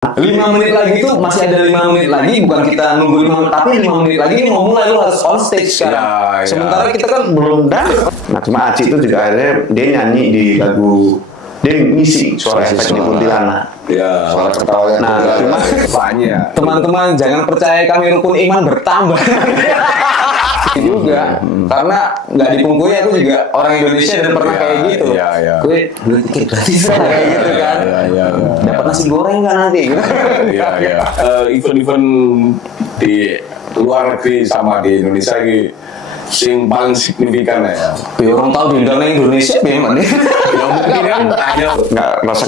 5 menit lagi itu masih ada 5 menit lagi, bukan kita nunggu 5 menit, tapi 5 menit lagi ini mau mulai, lu harus on stage sekarang. Sementara kita kan belum dapet. Nah, cuma Aci itu juga akhirnya dia nyanyi di lagu, dia ngisi suara efek di kuntilanak. Ya, suara ketawanya. Nah, cuma teman-teman jangan percaya kami rukun iman bertambah. Juga karena nggak dipungkiri aku juga orang Indonesia dan pernah kayak gitu. Gue beli tiket gratis kayak gitu kan. Dapat nasi goreng kan nanti. Event-event di luar negeri sama di Indonesia ini sing paling signifikan ya. Ya orang tahu di Indonesia memang nih. Ya mungkin kan ada nggak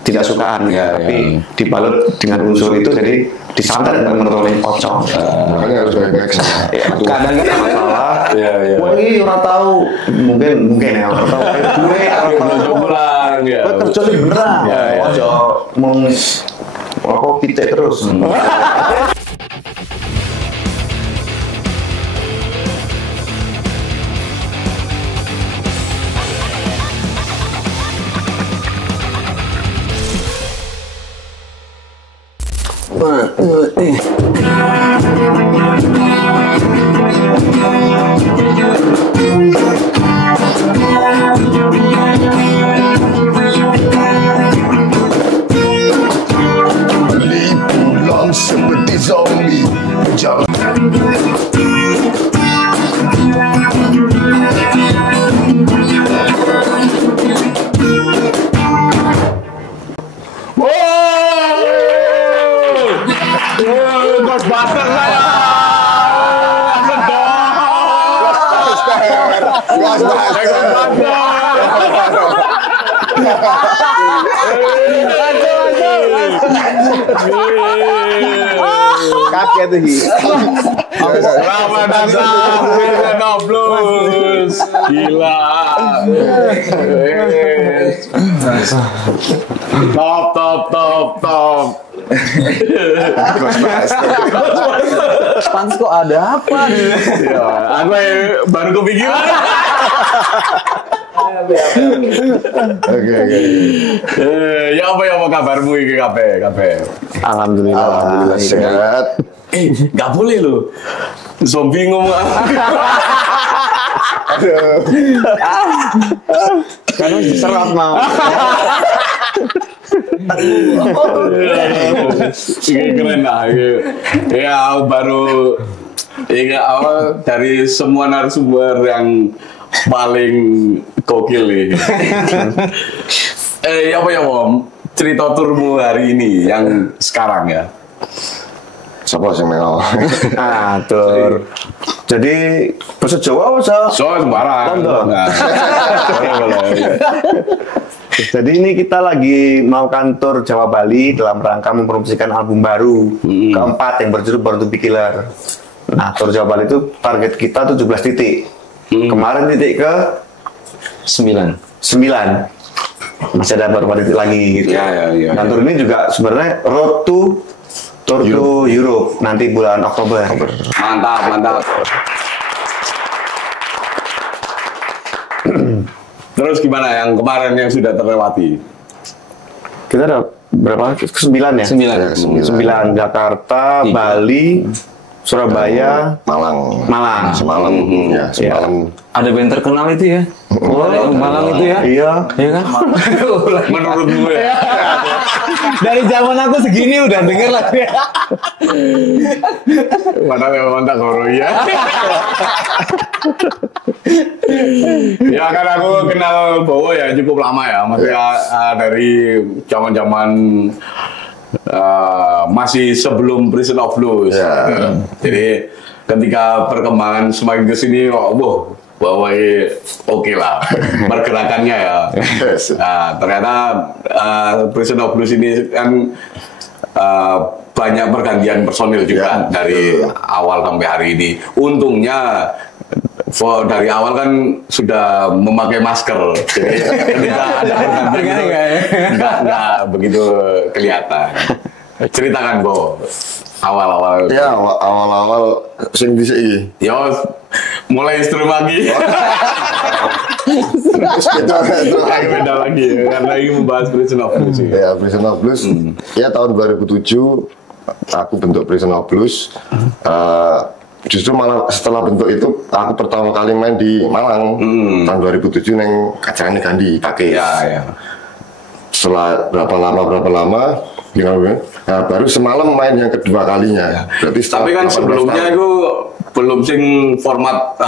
tidak sukaan ya, tapi dibalut dengan unsur itu, jadi disantet menurut pocong. Makanya harus baik-baik. Kadang-kadang masalah. Wah ini orang tahu, mungkin ya orang tahu. Gue pulang ya. Gue kerja sih beneran. Ojo mau pitik terus. Pulang seperti zombie. Kaget tuh. Selamat datang Vision of Blues. Gila. Top. Pantes kok ada apa nih? Ya, aku baru kepikiran. Oke. Ya apa kabarmu ini kabeh? Alhamdulillah Sehat. Nggak boleh loh. Zombie ngomong. karena diserap mau. Keren lah. Ya baru awal dari semua narasumber yang paling gokil nih. Apa ya Om? Cerita turmu hari ini yang sekarang ya. Siapa sih mengal? Tur. Jadi bahasa Jawa apa? Sembarang. Jadi ini kita lagi mau kantor Jawa Bali dalam rangka mempromosikan album baru keempat yang berjudul Born to Be Killer. Nah, tur Jawa Bali itu target kita 17 titik. Kemarin titik ke 9. Masih ada beberapa titik lagi gitu. Ya. Dan tur ini juga sebenarnya road to tour to Europe nanti bulan Oktober. Mantap. Terus gimana yang kemarin yang sudah terlewati? Kita ada berapa? 9 ya? 9. Jakarta, 3. Bali, Surabaya, Malang. Semalam. Semalam. Ada band terkenal itu ya? Malang itu ya? Iya. Iya kan? Menurutmu ya? Dari zaman aku segini udah denger lah ya. Mana memang tak goro ya? Ya kan aku kenal Bowo ya cukup lama ya, maksudnya dari zaman masih sebelum Prison of Blues. Jadi ketika perkembangan semakin kesini, bahwa oke lah pergerakannya ya. Nah, ternyata Prison of Blues ini kan banyak pergantian personil juga dari awal sampai hari ini. Untungnya dari awal kan sudah memakai masker, jadi ketika ada pergantian nggak begitu kelihatan. Ceritakan Bo, awal-awal. Ya awal-awal sing dhisik iki. Ya mulai instrumen lagi. itu lagi beda lagi ya, karena ini membahas Prison of Blues ya. Ya, Prison of Blues. Ya tahun 2007 aku bentuk Prison of Blues. Justru malah setelah bentuk itu aku pertama kali main di Malang tahun 2007 neng Kacarane Gandhi pakai. Ya. Setelah berapa lama nah, baru semalam main yang kedua kalinya. Berarti tapi kan sebelumnya itu belum sing format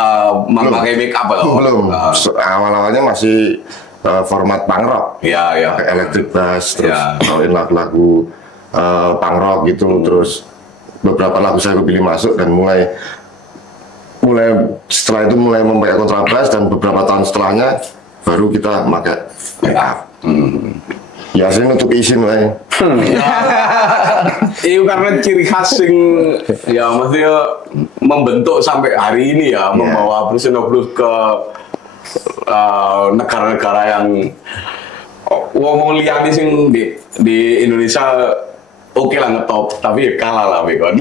memakai make up loh. Belum. Awal-awalnya masih format punk rock. Ya. Pakai electric bass terus bawain lagu-lagu punk rock gitu, terus beberapa lagu saya pilih masuk dan mulai setelah itu mulai memakai kontrabas dan beberapa tahun setelahnya baru kita pakai make up. Ya sih untuk izin lah. Itu karena ciri khas sing ya maksudnya membentuk sampai hari ini ya, membawa Prison of Blues ke negara-negara yang wong liane sing di Indonesia oke lah ngetop, tapi ya kalah lah Bekon.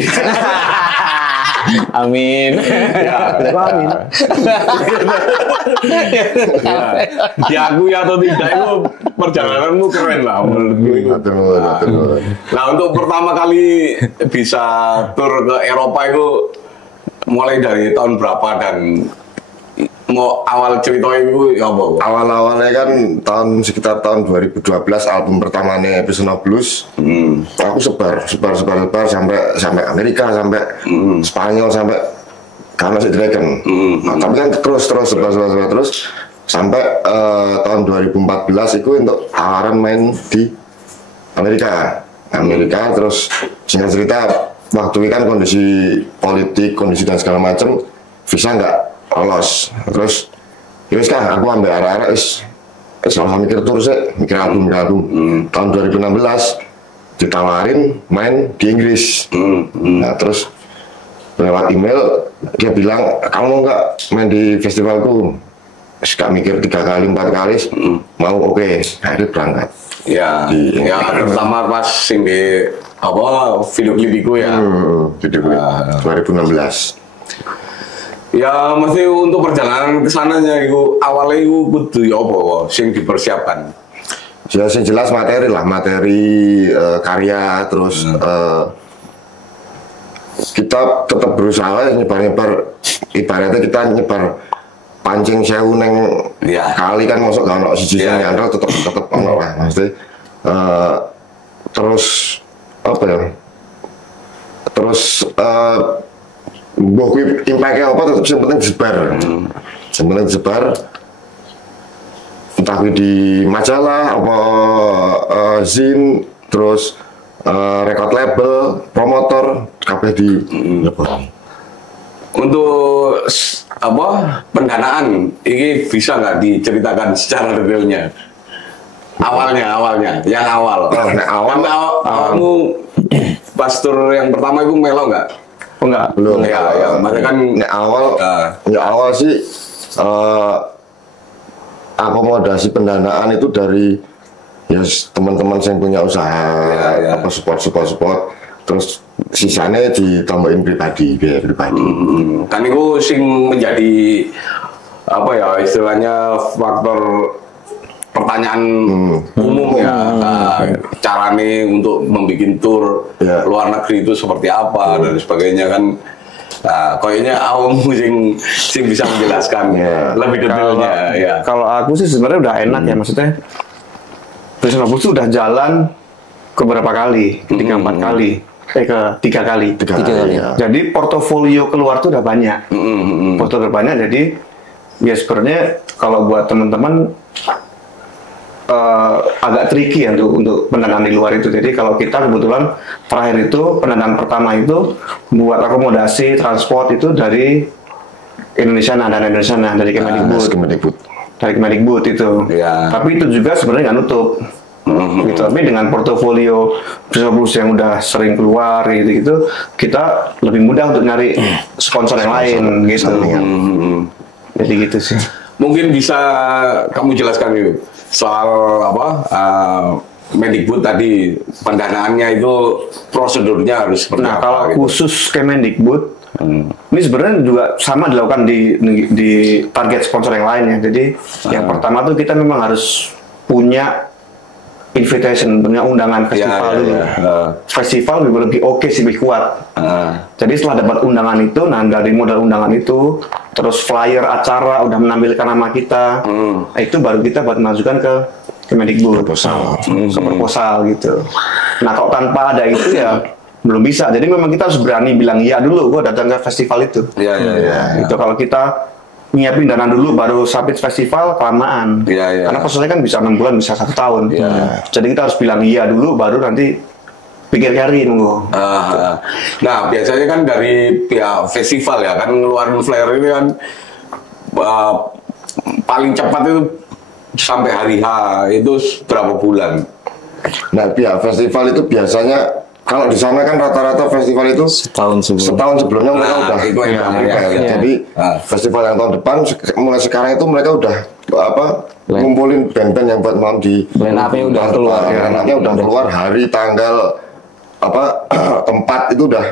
Amin. Amin. Diakui atau tidak itu perjalananmu keren lah menurutku. Nah untuk pertama kali bisa tur ke Eropa itu mulai dari tahun berapa dan mau awal ceritanya itu ya apa? Awal-awalnya kan sekitar tahun 2012 album pertamanya Prison of Blues. Aku sebar sampai Amerika, sampai Spanyol, sampai karena si Dragon. Nah, tapi kan terus sebar sampai tahun 2014 itu untuk tawaran main di Amerika. Terus singkat cerita waktu itu kan kondisi politik, kondisi dan segala macam visa nggak lolos. Terus yowes kah aku ambil arah-arah selama mikir tur sih, mikir album. Tahun 2016 ditawarin main di Inggris. Nah terus lewat email dia bilang kamu mau nggak main di festivalku. Gak mikir 3 kali 4 kali mau oke. Akhirnya berangkat. Ya pertama pas sing di apa video klip itu ya. Video klip 2016. Ya mesti untuk perjalanan ke sananya itu awalnya itu kudu ya apa sing dipersiapkan. Ya sing jelas materi karya terus kita tetap berusaha nyebar ibaratnya kita nyebar pancing sewu neng kali kan masuk gak ono siji sing nyandel tetep ono lah mesti terus apa ya mbok kuwi impake apa tetep sing penting disebar. Sing penting disebar entah di majalah apa zin terus record label, promotor kabeh di leboni. Untuk apa pendanaan ini bisa nggak diceritakan secara detailnya? Awalnya, yang awal. Kamu pas tur yang pertama itu melo nggak? Enggak. Belum. Ya, makanya kan awal sih akomodasi pendanaan itu dari ya teman-teman yang punya usaha apa support terus sisanya ditambahin biaya pribadi. Kan itu sing menjadi apa ya istilahnya faktor pertanyaan umum ya, carane untuk membuat tur luar negeri itu seperti apa dan sebagainya kan. Nah, kayaknya awam sing bisa menjelaskan lebih detailnya. Kalau aku sih sebenarnya udah enak ya, maksudnya Prison of Blues udah jalan ke berapa kali, ke 3 kali. Jadi portofolio keluar tuh udah banyak. Portofolio banyak, jadi ya sebenarnya kalau buat teman-teman agak tricky ya untuk pendanaan di luar itu. Jadi kalau kita kebetulan terakhir itu pendanaan pertama itu buat akomodasi transport itu dari Indonesia dari Kemendikbud. Dari Kemendikbud itu. Tapi itu juga sebenarnya nggak nutup. Gitu. Tapi dengan portofolio Prison of Blues yang udah sering keluar gitu, kita lebih mudah untuk nyari sponsor yang lain gitu. Jadi gitu sih. Mungkin bisa kamu jelaskan itu soal apa Mendikbud tadi pendanaannya itu prosedurnya harus seperti apa? Kalau gitu. khusus Kemendikbud Ini sebenarnya juga sama dilakukan di target sponsor yang lain ya. Jadi yang pertama tuh kita memang harus punya invitation, punya undangan festival dulu. Festival lebih oke sih, lebih kuat. Jadi setelah dapat undangan itu, nah dari modal undangan itu, terus flyer acara udah menampilkan nama kita, itu baru kita buat masukkan ke Kemendikbud, ke proposal gitu. Nah kalau tanpa ada itu ya belum bisa. Jadi memang kita harus berani bilang iya dulu, gue datang ke festival itu. Itu kalau kita nyiapin dana dulu baru submit festival kelamaan. Karena prosesnya kan bisa 6 bulan, bisa 1 tahun. Jadi kita harus bilang iya dulu, baru nanti pikir cari nunggu. Nah biasanya kan dari pihak festival ya kan ngeluarin flyer ini kan paling cepat itu sampai hari H itu berapa bulan? Nah pihak festival itu biasanya kalau di sana kan rata-rata festival itu setahun sebelumnya mereka udah jadi festival yang tahun depan mulai sekarang itu mereka udah ngumpulin band-band yang buat mau di line-up-nya udah keluar. Line-up-nya udah keluar, hari, tanggal, tempat itu udah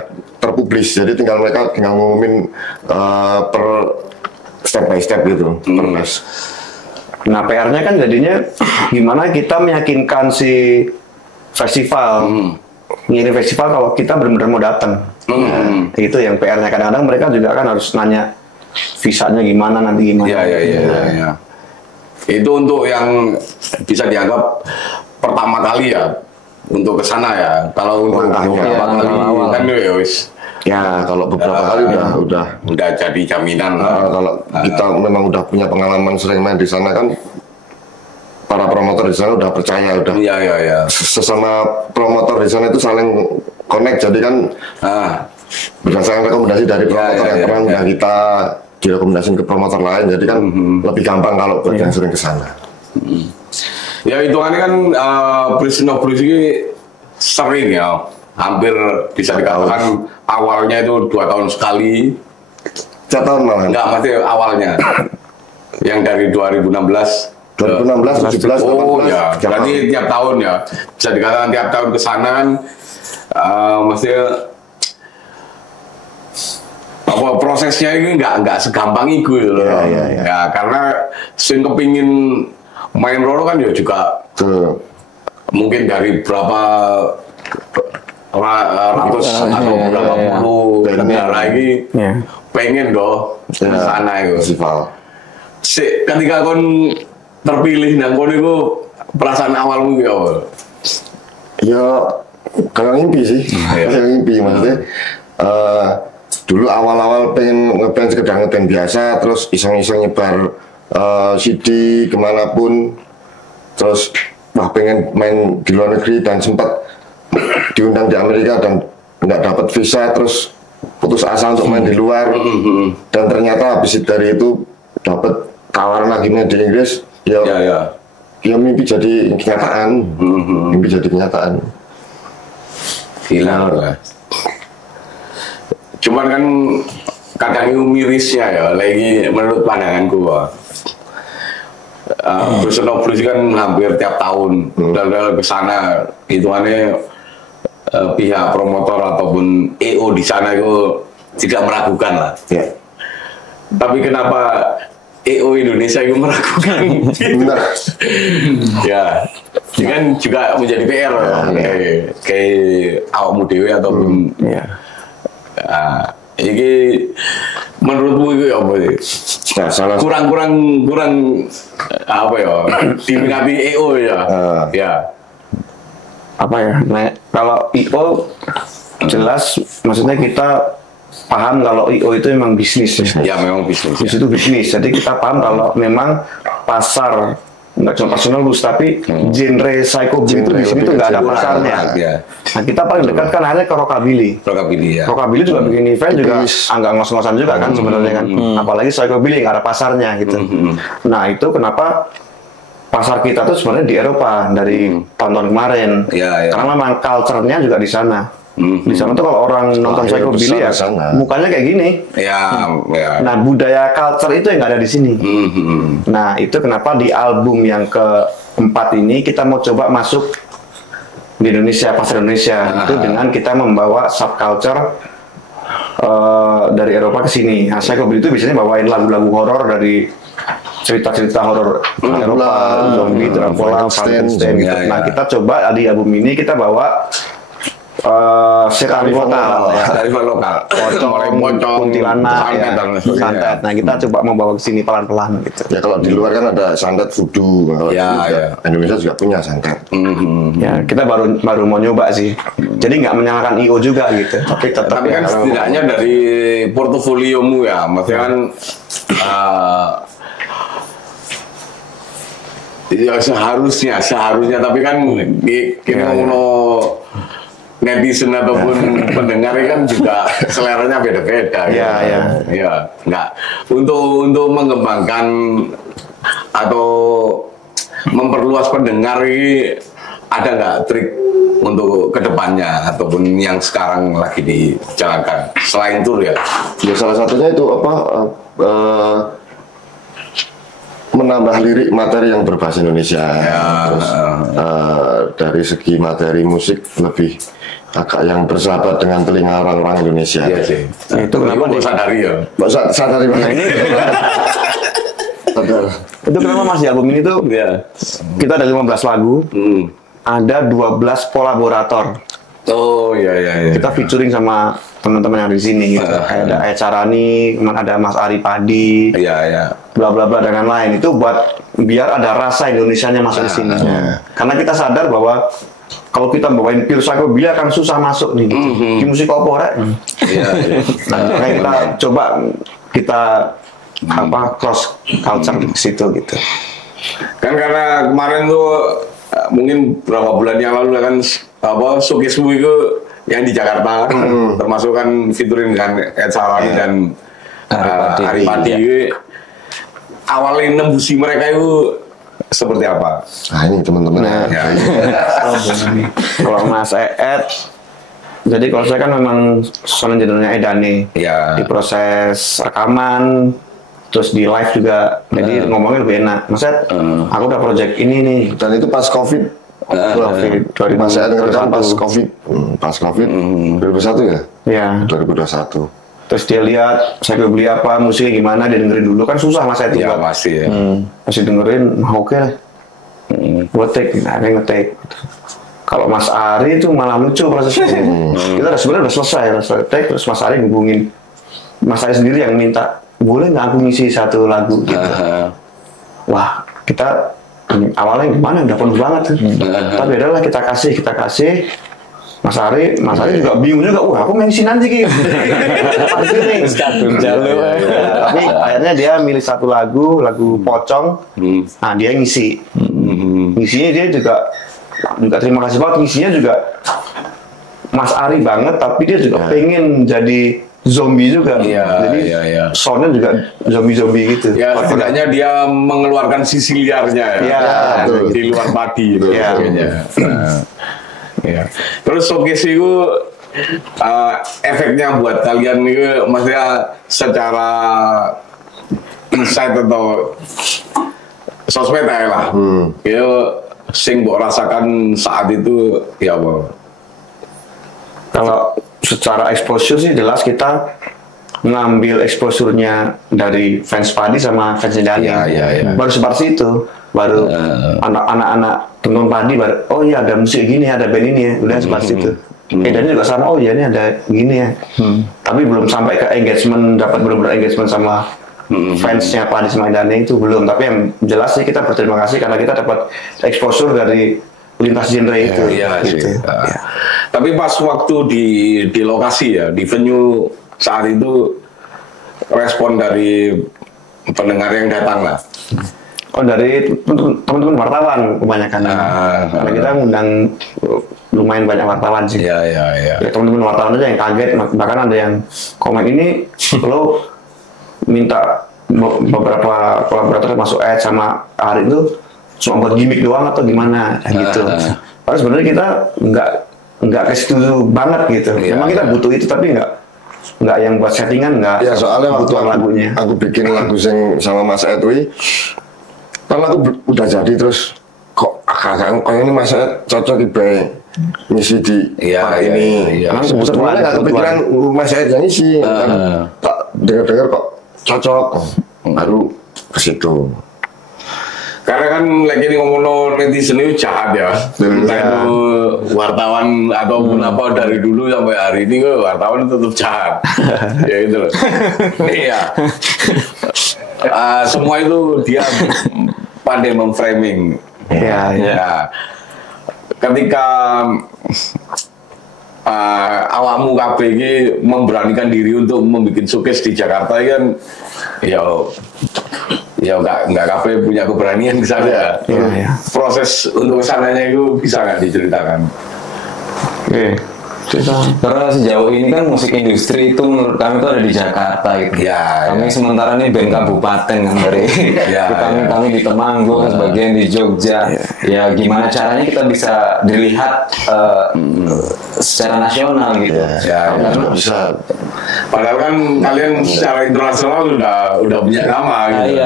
terpublis. Jadi tinggal mereka ngumumin per step by step gitu, per mes. Nah PR-nya kan jadinya gimana kita meyakinkan si festival, ngirim festival kalau kita benar-benar mau datang. Itu yang PR-nya. Kadang-kadang mereka juga kan harus nanya visanya gimana, nanti gimana. Iya. Itu untuk yang bisa dianggap pertama kali ya untuk kesana ya. Kalau untuk beberapa kali kan ya wis. Ya kalau beberapa kali udah jadi jaminan. Kalau kita memang udah punya pengalaman sering main di sana kan, para promotor di sana udah percaya, udah. Iya. Sesama promotor di sana itu saling connect, jadi kan berdasarkan rekomendasi dari promotor yang pernah undang kita direkomendasiin ke promotor lain, jadi kan lebih gampang kalau buat yang sering ke sana. Ya hitungannya kan Prisoner Blues ini sering ya, hampir bisa dikatakan awalnya itu 2 tahun sekali. 4 tahun malah. Enggak, maksudnya awalnya yang dari 2016 17, oh 18, ya, berarti tiap tahun ya, bisa dikatakan tiap tahun ke sana kan, maksudnya prosesnya ini nggak segampang itu loh. Ya karena sing kepingin main rolo kan ya juga mungkin dari berapa ratus atau berapa puluh negara ini pengen ke sana itu. Ketika kon terpilih nang kono iku perasaan awalmu ki apa? Ya kayak mimpi sih. Kayak mimpi maksudnya. Dulu awal-awal pengen ngeband sekedar ngeband biasa, terus iseng-iseng nyebar CD kemanapun, terus pengen main di luar negeri dan sempat diundang di Amerika dan nggak dapat visa, terus putus asa untuk main di luar, dan ternyata habis dari itu dapat tawaran lagi main di Inggris. Ya mimpi jadi kenyataan. Mimpi jadi kenyataan. Hilang lah. Cuman kan kadang itu mirisnya ya, lagi menurut pandanganku Prisoner Blues kan hampir tiap tahun dan ke sana hitungannya pihak promotor ataupun EO di sana itu tidak meragukan lah. Tapi kenapa EO Indonesia itu meragukan? Ya, kan juga menjadi PR kayak awakmu dewe ataupun ini menurutmu itu apa sih? Kurang apa ya? Diminati EO ya. Apa ya? Nah, kalau IO jelas maksudnya kita paham kalau IO itu memang bisnis ya. Memang bisnis. Itu bisnis. Jadi kita paham kalau memang pasar nggak cuma personal blues tapi genre psychobilly itu di sini tuh nggak ada pasarnya. Nah kita paling dekat kan hanya ke rockabilly. Rockabilly juga bikin event juga agak ngos-ngosan juga kan sebenarnya kan. Apalagi psychobilly nggak ada pasarnya gitu. Nah itu kenapa pasar kita tuh sebenarnya di Eropa dari tahun-tahun kemarin. Karena memang culture-nya juga di sana. Di sana tuh kalau orang nonton psychobilly ya mukanya kayak gini. Nah budaya culture itu yang nggak ada di sini. Nah itu kenapa di album yang keempat ini kita mau coba masuk di Indonesia, pasar Indonesia itu dengan kita membawa subculture dari Eropa ke sini. Nah, Psychobilly itu biasanya bawain lagu-lagu horor dari cerita-cerita horor Eropa, zombie, Dracula, Frankenstein gitu. Nah, kita coba di album ini kita bawa setan lokal, pocong, kuntilanak, santet. Nah, kita coba membawa ke sini pelan-pelan gitu. Ya kalau di luar kan ada santet voodoo, kalau Indonesia juga punya santet. Ya, kita baru mau nyoba sih. Jadi nggak menyalahkan IO juga gitu. Tapi tetap kan setidaknya dari portofoliomu ya, maksudnya kan ya seharusnya tapi kan kita mau netizen ataupun pendengar kan juga seleranya beda-beda. Ya, nggak untuk mengembangkan atau memperluas pendengar ini ada nggak trik untuk kedepannya ataupun yang sekarang lagi dijalankan selain tour ya? Ya salah satunya itu apa? Menambah lirik materi yang berbahasa Indonesia. Terus dari segi materi musik lebih agak yang bersahabat dengan telinga orang-orang Indonesia. Iya sih. Nah, itu kenapa mau sadari ya? Mau sadari mana ini? Itu kenapa Mas di album ini tuh kita ada 15 lagu, ada 12 kolaborator. Oh iya. Kita featuring sama teman-teman yang di sini gitu. Ada Ayat Carani, kemudian ada Mas Ari Padi, bla bla bla dan lain-lain. Itu buat biar ada rasa Indonesianya masuk di sini. Karena kita sadar bahwa kalau kita bawain pure psychobilly akan susah masuk nih gitu. Di musik opera. Nah, makanya kita coba cross culture di situ gitu. Kan karena kemarin tuh mungkin beberapa bulan yang lalu kan showcase-mu itu yang di Jakarta, termasuk kan featuring dengan Ed Sarani dan Ari Padi. Awalnya nembusi mereka itu seperti apa? Nah ini teman-teman. Kalau Mas Ed, jadi kalau saya kan memang soal judulnya Edane. Di proses rekaman, terus di live juga, jadi ngomongnya lebih enak. Mas Ed, aku udah project ini nih. Dan itu pas COVID. Mas Ed ngerekam pas COVID. Pas COVID 2021 ya? Iya. 2021. Terus dia lihat saya beli apa, musiknya gimana, dia dengerin dulu kan susah Mas Ed. Ya pasti ya. Masih dengerin, oke lah. Gue take, nah dia nge-take. Kalau Mas Ari itu malah lucu prosesnya. Kita sebenarnya udah selesai take, terus Mas Ari hubungin Mas Ari sendiri yang minta, boleh nggak aku ngisi satu lagu gitu. Wah, kita awalnya gimana, udah penuh banget tuh. Tapi adalah kita kasih. Mas Ari juga bingung juga, wah aku ngisi nanti gitu. Tapi akhirnya dia milih satu lagu Pocong. Nah dia ngisi. Ngisinya dia juga terima kasih banget, ngisinya juga Mas Ari banget, tapi dia juga pengen jadi zombie juga. Jadi soundnya juga zombie gitu. Ya setidaknya dia mengeluarkan sisi liarnya di luar padi gitu. Terus showcase itu efeknya buat kalian itu maksudnya secara insight atau sosmed lah. Sing mbok rasakan saat itu ya apa? Kalau secara exposure sih jelas kita ngambil exposure-nya dari fans Padi sama fans Dani. Baru seperti itu. Baru anak-anak teman Padi baru, oh iya ada musik gini, ada band ini ya. Udah seperti itu. Dani juga sama, oh iya ini ada gini ya. Tapi belum sampai ke engagement, dapat benar-benar engagement sama fansnya Padi sama Dani itu belum. Tapi yang jelas sih kita berterima kasih karena kita dapat exposure dari lintas genre itu. Tapi pas waktu di lokasi ya, di venue saat itu respon dari pendengar yang datang lah. Oh dari teman-teman wartawan kebanyakan. Karena kita ngundang lumayan banyak wartawan sih. Ya teman-teman wartawan aja yang kaget, bahkan ada yang komen ini lo minta beberapa kolaborator masuk Ed sama Ari itu cuma buat gimmick doang atau gimana gitu. Padahal sebenarnya kita nggak ke situ banget gitu. Memang kita butuh itu tapi nggak yang buat settingan nggak. Ya soalnya waktu lagunya. Aku bikin lagu sama Mas Edwi, kan aku udah jadi terus kok agak ini Mas Ed cocok di ngisi di part ini. Sebenarnya nggak kepikiran Mas Syahid yang ngisi, tak dengar-dengar kok cocok, baru ke situ. Karena kan lagi ini ngomong netizen itu jahat ya. Entah itu wartawan ataupun apa dari dulu sampai hari ini wartawan tetap jahat. Ya gitu loh. Iya. Semua itu dia pandai memframing. Ya. Ketika awakmu KBG memberanikan diri untuk membuat showcase di Jakarta kan, ya nggak kabeh punya keberanian ke sana. Proses untuk kesananya itu bisa nggak diceritakan? Karena sejauh ini kan musik industri itu menurut kami itu ada di Jakarta gitu. Kami sementara ini band kabupaten kan dari kami di Temanggung, sebagian di Jogja. Ya gimana caranya kita bisa dilihat secara nasional gitu. Karena bisa. Padahal kan kalian secara internasional udah punya nama gitu.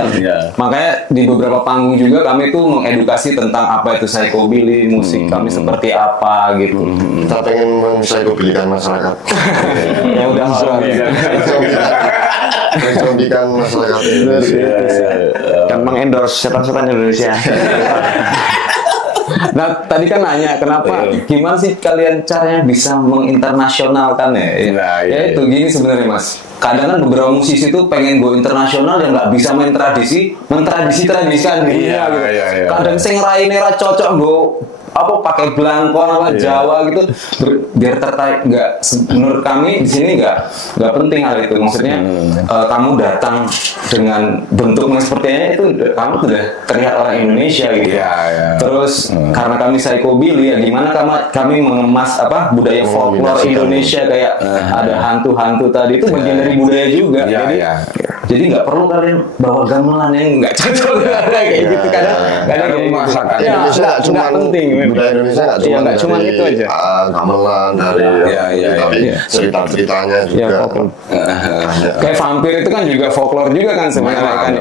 Makanya di beberapa panggung juga kami tuh mengedukasi tentang apa itu psychobilly, musik kami seperti apa gitu. Kita pengen menpsychobillykan masyarakat. Ya udah menjombikan masyarakat dan mengendorse setan-setan Indonesia. Nah tadi kan nanya kenapa, gimana sih kalian caranya bisa menginternasionalkan ya itu gini sebenarnya Mas. Kadang kan beberapa musisi itu pengen go internasional yang nggak bisa mentradisikan dirinya gitu. Kadang sing raine ra cocok go apa pakai belangkon apa Jawa gitu biar tertarik. Menurut kami di sini nggak penting hal itu. Maksudnya kamu datang dengan bentuknya sepertinya itu kamu sudah terlihat orang Indonesia gitu. Terus karena kami psychobilly ya gimana kami mengemas apa budaya folklore Indonesia kayak ada hantu-hantu tadi itu bagian dari budaya juga. Jadi nggak perlu kalian bawa gamelan yang nggak cocok kayak gitu kadang masakan Indonesia cuma penting. Budaya Indonesia nggak cuma itu aja. Gamelan dari tapi cerita-ceritanya juga. Kayak vampir itu kan juga folklore juga kan sebenarnya kan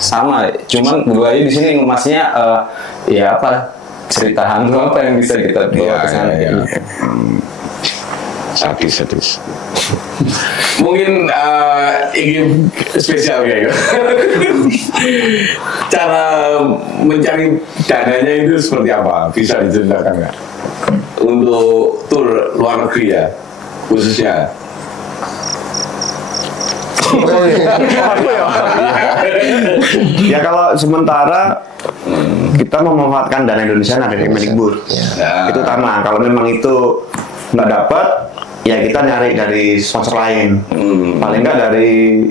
sama. Cuman budaya di sini ngemasnya ya apa cerita hantu apa yang bisa kita bawa ke sana. Sadis. Mungkin ingin spesial kayak gitu. Cara mencari dananya itu seperti apa? Bisa diceritakan nggak? Untuk tur luar negeri ya, khususnya. Ya kalau sementara kita memanfaatkan dana Indonesia dari Kemendikbud. Itu utama. Kalau memang itu nggak dapat, ya kita nyari dari sponsor lain. Paling nggak dari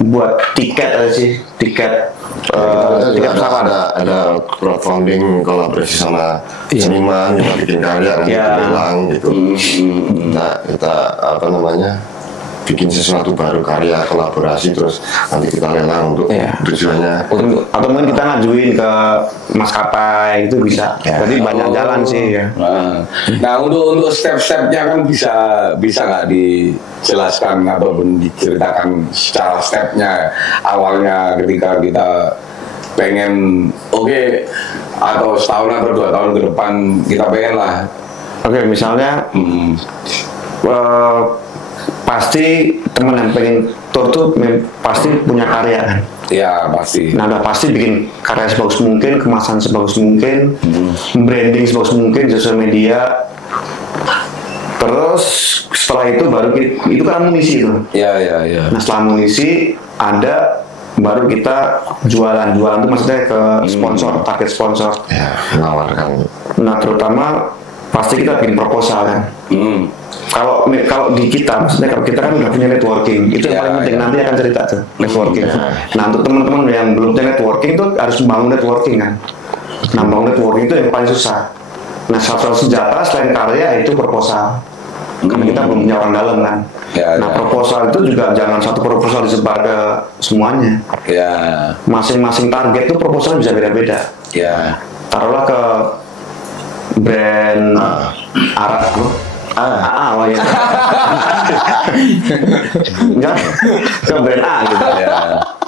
buat tiket aja sih, tiket pesawat. Ada crowdfunding kolaborasi sama seniman, kita bikin karya, lelang gitu. Kita apa namanya? Bikin sesuatu baru, karya kolaborasi, terus nanti kita lelang untuk tujuannya. Atau mungkin kita ngajuin ke maskapai itu bisa. Jadi banyak jalan sih ya. Nah untuk step-stepnya kan bisa nggak dijelaskan ataupun diceritakan secara stepnya awalnya ketika kita pengen atau setahun atau 2 tahun ke depan kita pengen lah. Misalnya pasti teman yang pengen tour tuh pasti punya karya kan. Ya pasti. Nah udah pasti bikin karya sebagus mungkin, kemasan sebagus mungkin, branding sebagus mungkin di sosial media. Terus setelah itu baru itu kan amunisi tuh. Iya. Nah setelah amunisi ada baru kita jualan tuh maksudnya ke sponsor, target sponsor. Ya menawarkan. Nah terutama pasti kita bikin proposal kan. Kalau di kita, maksudnya kalau kita kan udah punya networking, itu yang paling penting. Nanti akan cerita tuh networking. Nah untuk teman-teman yang belum punya networking tuh harus bangun networking kan. Nah bangun networking itu yang paling susah. Nah satu-satu senjata selain karya itu proposal. Karena kita belum punya orang dalam kan. Nah proposal itu juga jangan satu proposal disebar ke semuanya. Masing-masing target tuh proposal bisa beda-beda. Taruhlah ke brand Arab ya. Ke brand A gitu.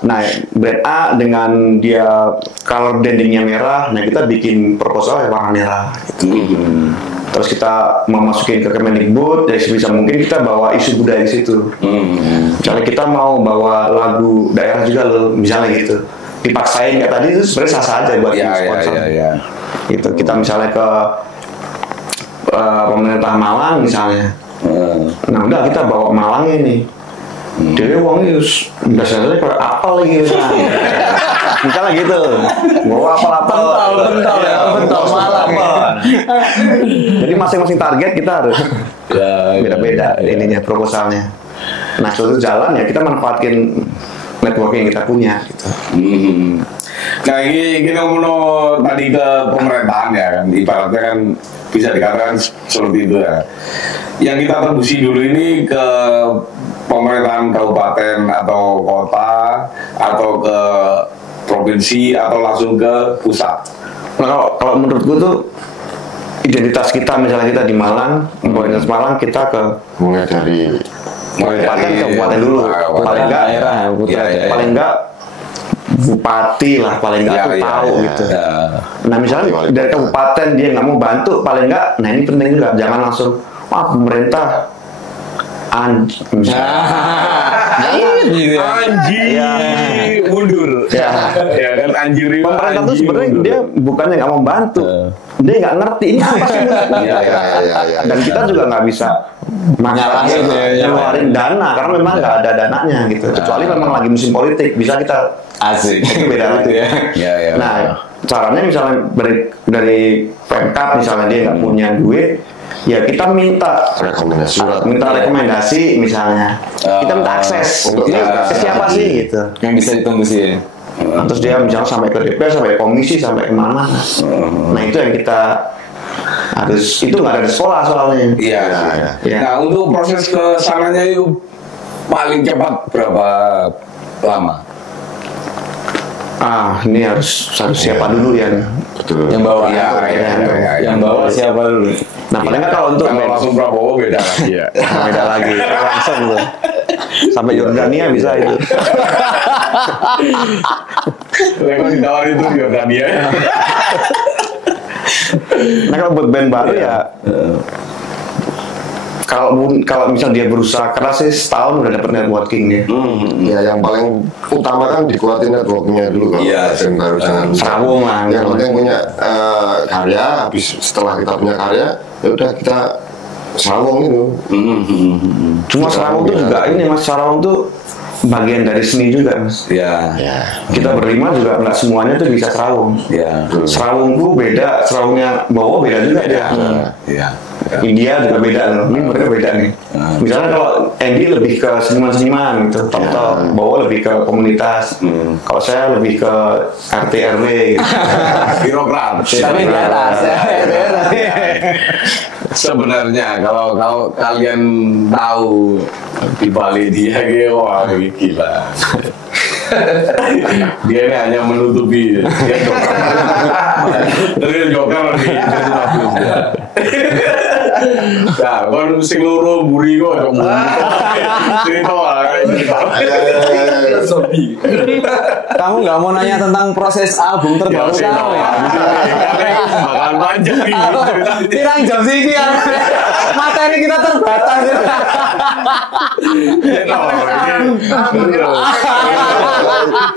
Nah, brand A dengan dia color brandingnya merah, nah kita bikin proposal yang warna merah gitu. terus kita mau masukin ke Kemendikbud, ya sebisa mungkin kita bawa isu budaya di situ. Misalnya kita mau bawa lagu daerah juga loh, misalnya gitu. Dipaksain kayak tadi itu sebenarnya sah-sah aja buat sponsor. Gitu. Kita misalnya ke pemerintah Malang misalnya. Nah udah kita bawa Malang ini. Dia uangnya biasanya kayak apa lagi misalnya gitu, bawa apa-apa bental Malang. Jadi masing-masing target kita harus beda-beda ininya proposalnya. Nah suatu jalan ya kita manfaatin networking yang kita punya gitu. Nah ini kita ngomong tadi ke pemerintahan ya kan, ibaratnya kan bisa dikatakan seperti itu ya. Yang kita tembusi dulu ini ke pemerintahan kabupaten atau kota atau ke provinsi atau langsung ke pusat. Nah, kalau menurutku tuh identitas kita, misalnya kita di Malang, identitas Malang kita ke mulai dari kabupaten dulu, paling enggak daerah, paling enggak bupati lah, paling enggak tuh tahu gitu. Nah misalnya dari kabupaten dia nggak mau bantu, paling enggak, nah ini penting juga, jangan langsung pemerintah anjing mundur ya kan anjir. Pemerintah tuh sebenarnya dia bukannya nggak mau bantu, dia nggak ngerti ini apa sih. Dan kita juga nggak bisa ngeluarin dana karena memang nggak ada dananya gitu, kecuali memang lagi musim politik bisa kita asik itu beda lagi ya. Nah caranya misalnya dari Pemkab misalnya dia nggak punya duit, ya kita minta rekomendasi misalnya, kita minta akses ini ke siapa sih gitu yang bisa ditembusin. Terus dia misalnya sampai ke DPR, sampai komisi, sampai kemana. Nah itu yang kita harus, itu nggak ada di sekolah soalnya. Iya. Nah untuk proses ke sananya itu paling cepat berapa lama? Ini harus siapa dulu ya. Betul. Yang bawa yang bawa siapa dulu. Nah paling nggak kalau untuk langsung Prabowo beda lagi ya. beda lagi langsung tuh sampai Yordania bisa itu. Kalau ditawarin itu Yordania. Nah kalau buat band baru ya kalau misal dia berusaha keras sih setahun udah dapet networkingnya. Ya yang paling utama kan dikuatin networkingnya dulu kalau band baru jangan serawung lah. Yang penting punya karya, habis setelah kita punya karya ya udah kita serawung itu. Cuma serawung tuh juga ini mas, serawung tuh bagian dari seni juga mas. Ya. Kita berlima juga nggak semuanya tuh bisa serawung. Ya. Serawungku beda, serawungnya Bowo beda juga dia. Ya. India juga beda loh, ini mereka beda nih. Misalnya kalau Andy lebih ke seniman-seniman gitu, Tom Bowo lebih ke komunitas. Kalau saya lebih ke RT RW gitu. Birokrat. Tapi di atas ya. Sebenarnya kalau kalian tahu di Bali dia wah gila. Dia ini hanya menutupi dia joker di nah, kon sing loro mburi kok cerita Kamu nggak mau nanya tentang proses album terbaru kamu ya? Bakalan panjang nih. Pirang jam sih ya. Materi kita terbatas.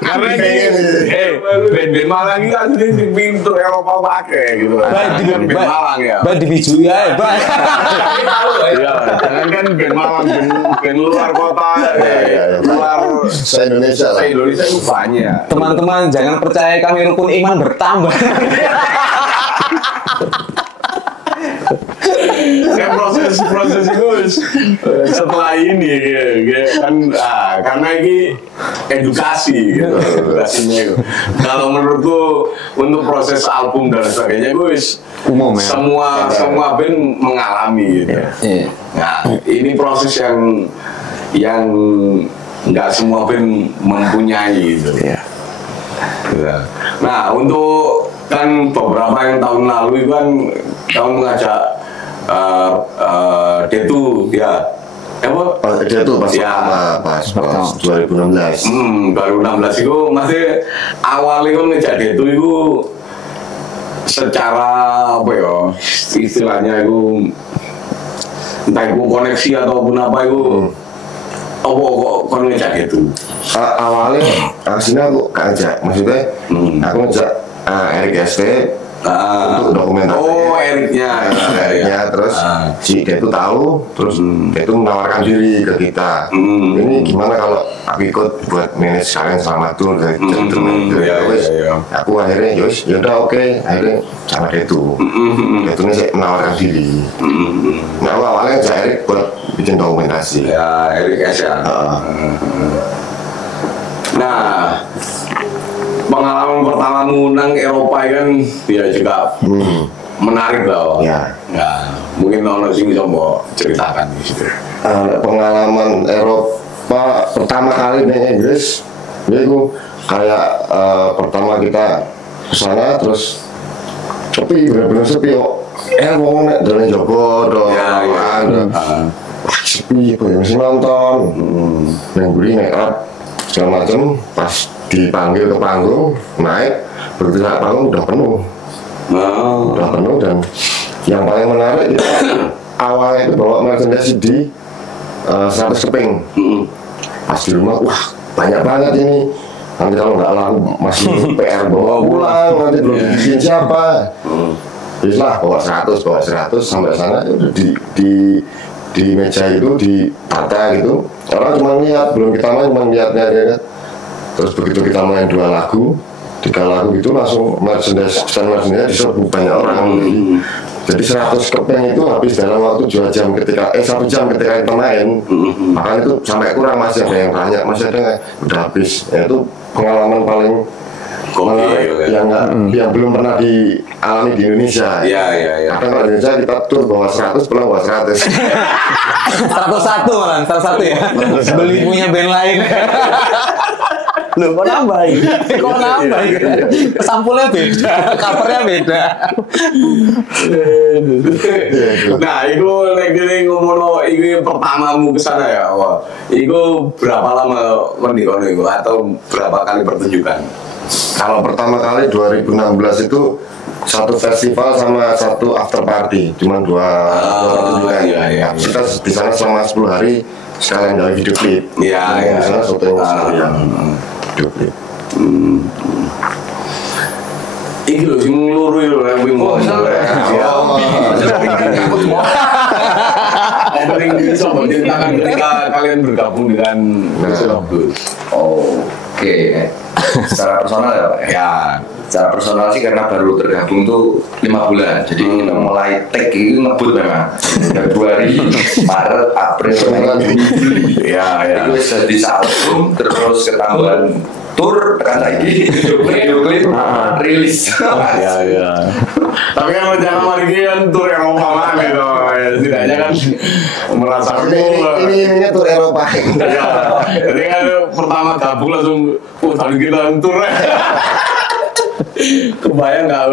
Karena band Malang ini kan sing pintu Eropa pakai gitu. Band Malang ya. Band di Biju ya, Bang. Iya, jangan kan band Malang, band luar kota, luar se-Indonesia lah. Se-Indonesia itu banyak. Teman-teman jangan percaya kami rukun iman bertambah. Kan proses itu setelah ini kan karena ini edukasi gitu, edukasinya itu. Kalau menurutku untuk proses album dan sebagainya guys Umum ya. Semua band mengalami gitu. Nah ini proses yang nggak semua band mempunyai gitu. Nah untuk kan beberapa yang tahun lalu itu kan kamu mengajak Detu ya apa? Detu pas pertama pas 2016. Baru 16 itu masih awalnya kan ngejak Detu itu secara apa ya istilahnya itu entah itu koneksi ataupun apa itu apa kok ngejak gitu. Awalnya sini aku ngajak, maksudnya aku ngajak Erik ST untuk dokumentasi. Oh, Eriknya terus si dia itu tahu, terus dia itu menawarkan diri ke kita. Ini gimana kalau aku ikut buat manage kalian selama tour dari gentleman itu. Aku akhirnya yaudah oke, akhirnya sama dia itu. Dia itu saya menawarkan diri. Nah aku awalnya ngajak Erik buat bikin dokumentasi. Ya, Erik S ya. Nah, pengalaman pertamamu nang Eropa kan ya juga menarik lah. Ya. Nah, mungkin ono sing bisa mbok ceritakan di situ. Pengalaman Eropa pertama kali di Inggris, itu kayak pertama kita kesana terus sepi, benar-benar sepi kok. Wong nek dalan Joko wah sepi, kok yang nonton, nemburi make up segala macam. Pas dipanggil ke panggung, naik begitu naik panggung udah penuh. Udah penuh, dan yang paling menarik itu awalnya itu bawa merchandise di 100 keping. Pas di rumah, wah banyak banget ini. Nanti kalau nggak laku masih PR bawa pulang, nanti belum bikin siapa. Bislah bawa 100 sampai sana di meja itu ditata gitu. Orang cuma lihat, belum kita main, cuma lihatnya aja. Terus begitu kita main 2 lagu, 3 lagu itu langsung merchandise diserbu banyak orang. Jadi 100 keping itu habis dalam waktu 1 jam ketika kita main. Bahkan itu sampai kurang, masih ada yang tanya, masih ada yang udah habis. Ya, itu pengalaman paling yang belum pernah dialami di Indonesia. Iya. Karena kalau di Indonesia kita tur bawa 100, pulang bawa 100. 101 malah, 101 ya. Beli punya band lain. Loh, kok nambah? Kok nambah? Sampulnya beda, covernya beda. Nah, itu lagi ngomong itu pertamamu kesana ya, wah. Itu berapa lama mendikono itu atau berapa kali pertunjukan? Kalau pertama kali 2016 itu satu festival sama satu after party, cuma dua pertunjukan. Iya. Kita di sana selama 10 hari sekalian dari video klip. Iya. Di sana syuting sekalian video klip. Iki lho sing loro iki lho yang bingung. Paling bisa menceritakan ketika kalian bergabung dengan National Blues. Oke. Secara personal ya Pak? Ya. Secara personal sih karena baru tergabung tuh 5 bulan. Jadi kita mulai take ini ngebut memang. Februari, Maret, April, Mei, Juni, Juli. Ya. Itu jadi album, terus ketambahan tour, tekan lagi video klip, rilis. Ya. Tapi kan jangan mari kan tur Eropa mana gitu. Setidaknya kan merasakan Ini tur Eropa. Ya. Jadi kan pertama gabung langsung tadi kita tur. Kebayang nggak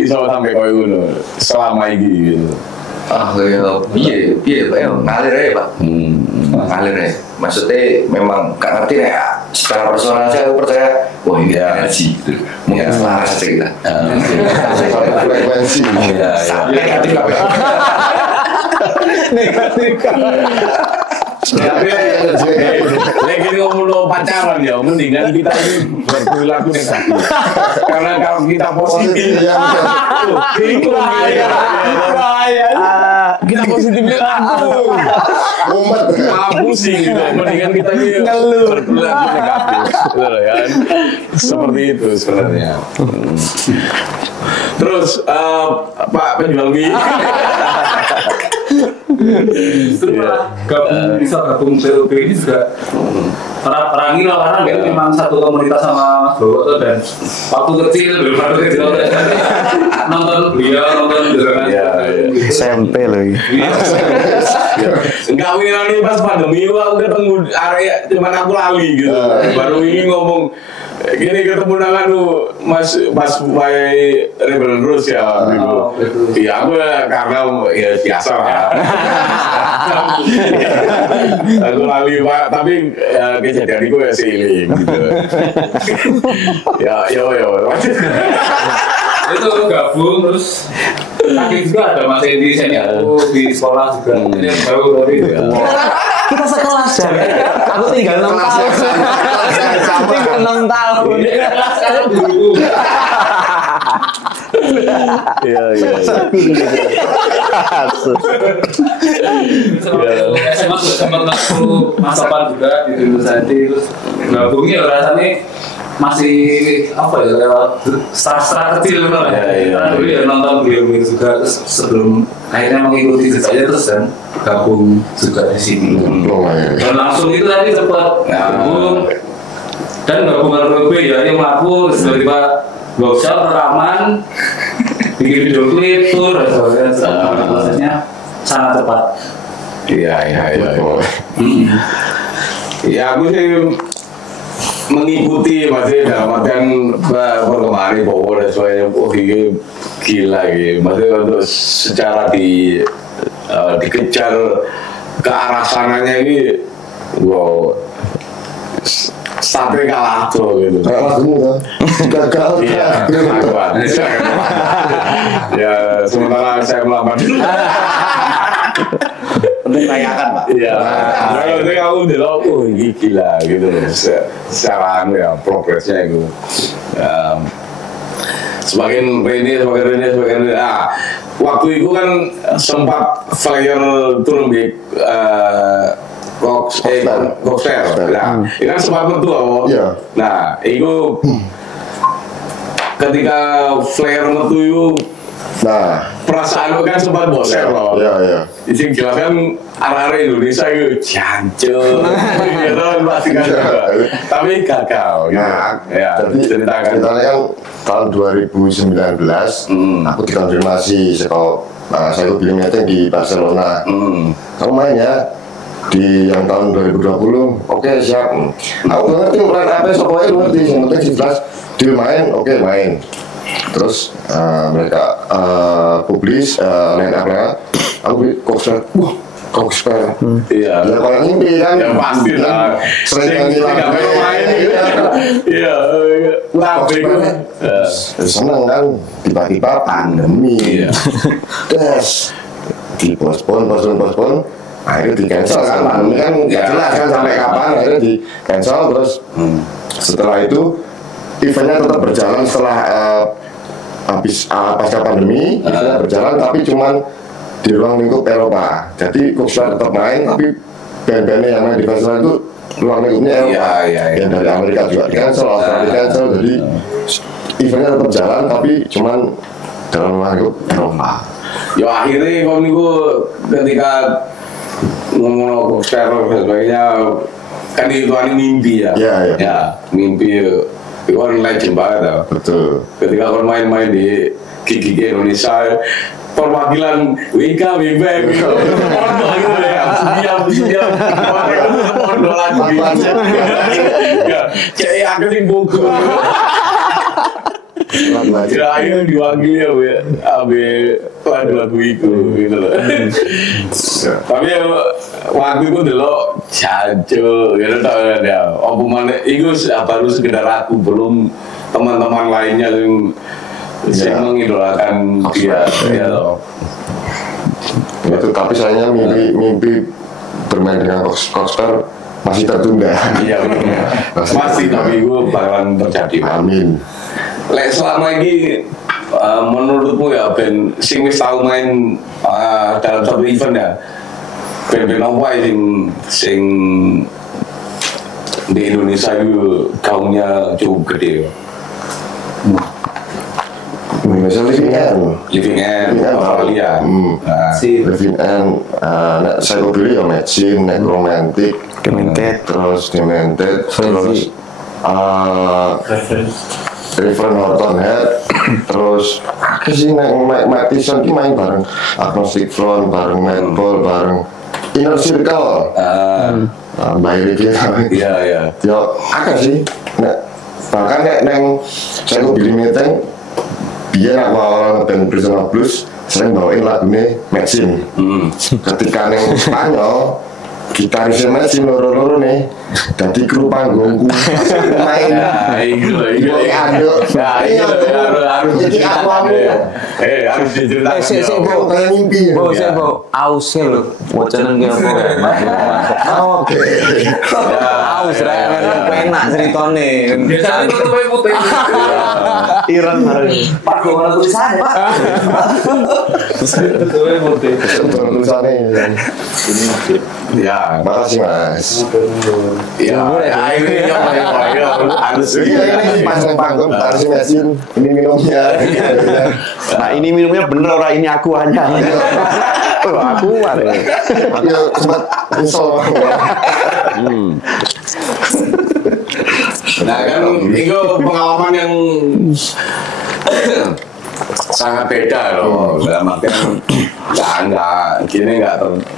iso sampai koyo ngono selama ini gitu. Iya Pak, ngalir ya Pak. Ngalir ya. Maksudnya memang gak ngerti ya. Secara personal sih aku percaya, wah ini energi gitu. Mungkin selaras saja kita. Frekuensi. Negatif lah Pak. Negatif. Tapi lagi ngomong pacaran ya, mendingan kita ini berperilaku negatif. Karena kalau kita positif, itu bahaya. Kita positifnya malah pusing gitu. Mendingan kita ini berperilaku negatif, betul ya? Seperti itu sebenarnya. Terus Pak penjual mie. Setelah gabung PUB ini juga orang ini orang kan memang satu komunitas sama Mas Bowo tuh, dan waktu kecil nonton beliau nonton SMP loh. Enggak ini pas pandemi aku ketemu area cuman aku lali gitu. Baru ini ngomong gini ketemu dengan Mas Bay Rebel Rose ya gitu. Iya aku karena ya biasa lah. Aku lali Pak, tapi kejadian itu ya seiling gitu. Ya. itu gabung terus kaki juga ada Mas Edi seniorku di sekolah juga ini yang baru tadi Kita sekelas ya. Aku tinggal 6 tahun. Tinggal 6 tahun. sekarang guruku Iya. SMA juga sempat masuk masapan juga di University terus gabungnya rasanya masih apa ya lewat star kecil gitu lah ya. Dulu ya nonton beliau juga terus sebelum akhirnya mengikuti jejaknya terus kan gabung juga di sini. Dan langsung itu tadi cepat gabung dan gabung dengan gue ya yang melaku tiba-tiba workshop rekaman bikin video klip tour dan sebagainya prosesnya sangat cepat. Iya. Ya aku sih mengikuti masih dalam artian perkembangan Bowo dan sebagainya. Oh ini gila gitu. Maksudnya untuk secara dikejar ke arah sananya ini, wow, sampai kalah tuh gitu. Gagal. Iya, kelakuan. Ya, sementara saya melamar. Penting rayakan, Pak. Iya. Kalau kamu bilang, oh ini gila gitu. Secara ya progresnya itu. Semakin ini. Waktu itu kan sempat flyer turun di Koster. Nah, ini kan sempat metu. Iya. Nah, itu ketika flyer metu itu Nah, perasaan lu kan sempat bosen loh. iya. Izin jelas kan arah-arah Indonesia itu jancur, gitu kan pasti kan juga. Tapi gagal. Nah, Ya, jadi ceritakan. ceritanya kan tahun 2019 aku dikonfirmasi saya bilang meeting di Barcelona. Kamu main ya di yang tahun 2020. Oke, siap. Aku ngerti peran apa soalnya lu ngerti. Yang penting jelas deal main, oke main. Terus mereka publish line up-nya. Aku Koster, Koster. Iya. Ya kalau ngimpi kan. Ya pasti lah. Sering nyanyi Nggak lagu. mau main gitu. Iya. Lagu itu. Seneng kan, tiba-tiba pandemi. Iya. Terus dipospon, akhirnya di cancel kan, pandemi kan nggak jelas kan sampai kapan, akhirnya di cancel terus. Setelah itu eventnya tetap berjalan setelah habis pasca pandemi, eventnya berjalan tapi cuman di ruang lingkup Eropa. Jadi Koster tetap main, tapi band-bandnya yang main di festival itu ruang lingkupnya Eropa. Iya. Yang dari Amerika juga di cancel, Australia di cancel, jadi eventnya tetap jalan tapi cuman dalam ruang lingkup Eropa. Ya akhirnya kalau niku ketika ngomong Koster dan sebagainya kan itu mimpi ya. Iya. Ya, mimpi itu kan legend banget ya. Betul. Ketika kau main-main di Gigi Indonesia, perwakilan Wika, Wibek, gitu ya, siap, pondok lagi. Kayak aku sih Bogor. Ya akhirnya diwakili lagu-lagu itu gitu loh. Tapi waktu itu dulu jancur gitu tau ya. Omongan itu baru sekedar aku, belum teman-teman lainnya yang mengidolakan dia ya loh. Itu tapi sayangnya mimpi bermain dengan Koster masih tertunda. Iya benar. Masih tapi itu bakalan terjadi. Amin. Lek selama ini menurutmu ya band sing wis tau main dalam satu event ya, band-band apa sing di Indonesia itu gaungnya cukup gede. Indonesia Living End, Australia. Living End, saya beli ya Matching, Romantic, terus Demented, terus Reverend Horton Head, terus apa sih Mike Tyson ini main bareng Agnostic Front, bareng Madball, bareng Inner Circle, Mbak Riki. Iya. Yo, apa sih? Bahkan neng saya beli meeting, dia nak bawa band Prisoner Blues, sering bawain lagunya Maxim. Ketika neng Spanyol, gitarisnya masih loro-loro nih jadi kru panggungku main aduk jadi aku harus diceritakan. pengen mimpi Aus ya lo, wacanan kayak apa? oke Aus, enak ceritanya. Biasanya tutupnya putih. Iran hari. Pak, gue mana tulisannya, Pak? Tutupnya putih. tulisannya Ya, makasih mas ya, ini harus ini pasang panggung harus mesin ini minumnya Nah ini minumnya bener orang ini aku hanya. Oh aku ada. ya sempat nyesel Nah kan itu pengalaman yang sangat beda loh. Dalam artian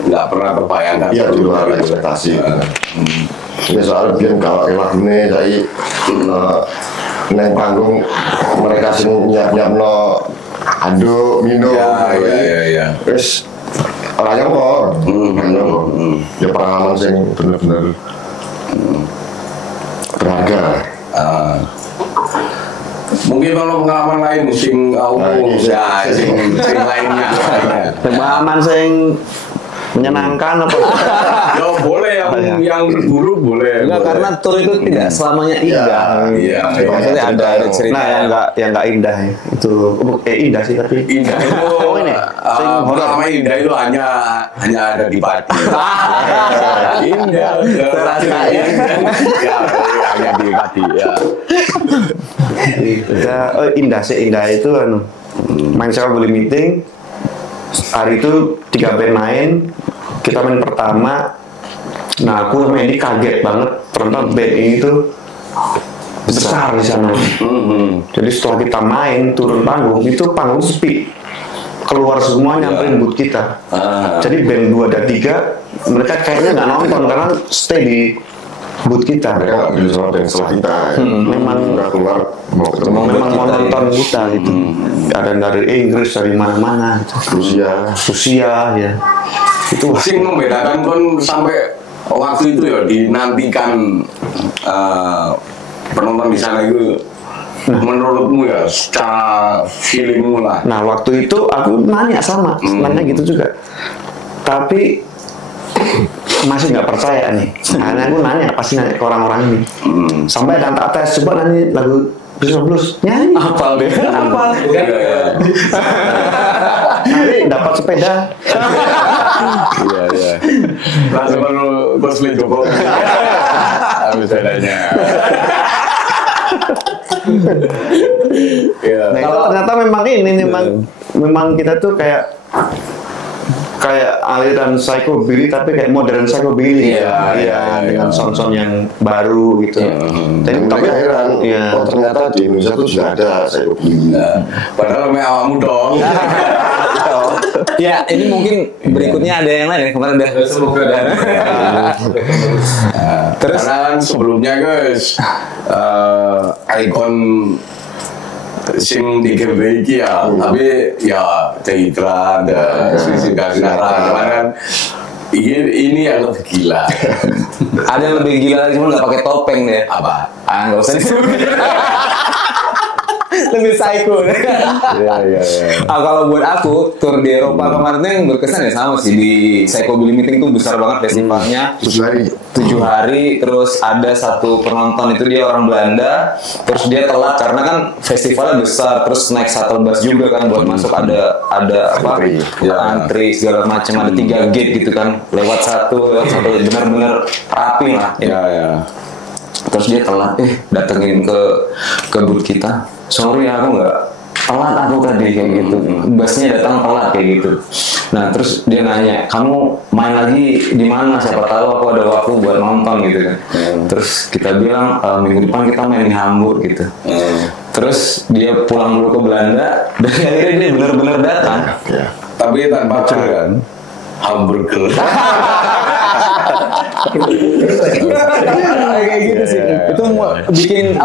nggak pernah terbayangkan. iya di luar ekspektasi ini soal biar kalau lagunya jadi neng panggung mereka sing nyiap no aduk minum Ya. terus orangnya kok ya pengalaman sing bener-bener berharga Mungkin kalau pengalaman lain sing sing lainnya. Pengalaman sing menyenangkan apa? Ya boleh yang buruk boleh. Enggak, karena tour itu tidak selamanya indah. Iya. Maksudnya ada cerita Nah yang nggak indah ya. Itu indah sih tapi. Indah itu ini pengalaman indah itu hanya ada di Pati. Indah. Terasa indah. Ya, hanya di Pati ya. Indah sih, indah itu main sepak bola meeting. Hari itu 3 band main, kita main pertama. Nah aku sama ini kaget banget ternyata band ini tuh besar di sana. Jadi setelah kita main turun panggung itu panggung sepi, keluar semua nyamperin booth kita. Jadi band 2 dan 3 mereka kayaknya nggak nonton karena stay di booth kita. mereka nggak bisa sama yang setelah kita Memang nggak keluar mau ketemu memang mau nonton kita gitu. Ada dari Inggris dari mana-mana, Rusia ya. Itu Sing membedakan kan sampai waktu itu ya dinantikan penonton di sana itu menurutmu ya secara feelingmu lah. Nah waktu itu aku nanya nanya gitu juga, tapi masih nggak percaya nih. Akhirnya aku nanya, pasti nanya ke orang-orang ini. Sampai ada tak tes, coba nyanyi lagu blues nyanyi. hafal deh. Hafal. Nanti dapat sepeda. Iya. Langsung perlu cosplay Jokowi. Habis bedanya. Nah itu ternyata memang memang kita tuh kayak aliran psychobilly tapi kayak modern psychobilly dengan sound-sound yang baru gitu. tapi heran ternyata di Indonesia tuh sudah ada saya Padahal namanya awakmu dong. Ya, ini mungkin berikutnya ada yang lain ya, kemarin udah. Semoga Terus Karena kan sebelumnya guys ikon sing di game iki ya, tapi ya Citra ada sisi Kasinara kan ini yang lebih gila. ada yang lebih gila lagi, cuma nggak pakai topeng deh. Apa? Nggak usah disebut. Lebih psycho deh. Iya. Kalau buat aku tour di Eropa kemarin tuh yang berkesan ya sama sih, di Psychobilly Meeting tuh besar banget festivalnya. 7 hari, terus ada satu penonton itu dia orang Belanda, terus dia telat karena kan festivalnya besar, terus naik shuttle bus juga kan buat masuk, ada apa antri segala macam, ada 3 gate gitu kan, lewat satu benar-benar rapi lah. Ya. Terus dia telat, datengin ke booth kita. Sorry aku nggak telat aku tadi kayak gitu. Busnya datang telat kayak gitu. Nah terus dia nanya, kamu main lagi di mana? Siapa tahu aku ada waktu buat nonton gitu kan. Terus kita bilang minggu depan kita main di Hamburg gitu. Terus dia pulang dulu ke Belanda dan akhirnya dia benar-benar datang. Tapi tanpa kan hamburger. Kayak gitu sih. Itu bikin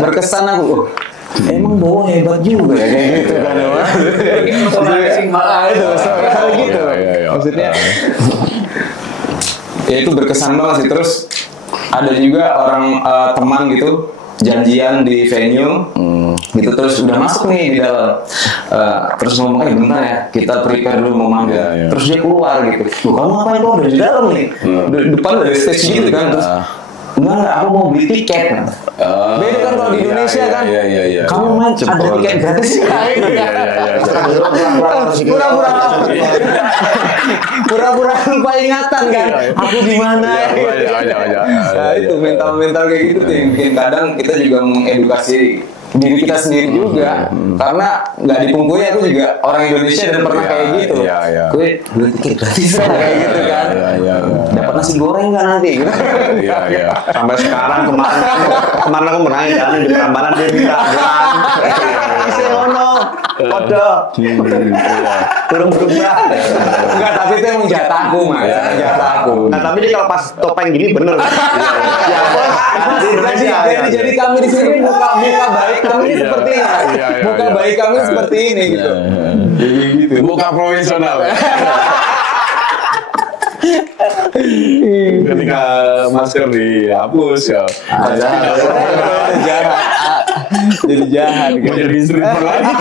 berkesan aku. Emang Bowo hebat juga ya kayak gitu kan. Personalising malah itu kayak gitu. Iya. Maksudnya ya itu berkesan banget sih. Terus ada juga orang teman gitu janjian di venue gitu, terus udah masuk nih di dalam, terus ngomong bentar ya kita prepare dulu mau manggung. Terus dia keluar gitu, loh kamu ngapain kok udah di dalam nih, depan dari stage gitu kan. Terus enggak, aku mau beli tiket. Beda kan kalau di Indonesia kan, kamu main ada tiket gratis pura-pura lupa ingatan kan, aku di mana. Nah itu mental kayak gitu tuh yang bikin kadang kita juga mengedukasi diri kita sendiri juga, karena nggak dipungkiri aku juga orang Indonesia dan pernah kayak gitu. Gue beli tiket gratis kayak gitu kan, dapat nasi goreng nggak nanti gitu. Sampai sekarang kemarin aku menangis kan di Prambanan dia minta gelang. Isi ono, kode, turun berubah. Enggak, tapi itu emang jatahku mas, jatahku. Nah tapi dia kalau pas topeng gini bener. Jadi kami di sini muka baik kami seperti ini, muka baik kami seperti ini gitu. Muka profesional. Ketika masker dihapus ya, jadi jahat, jadi stripper lagi.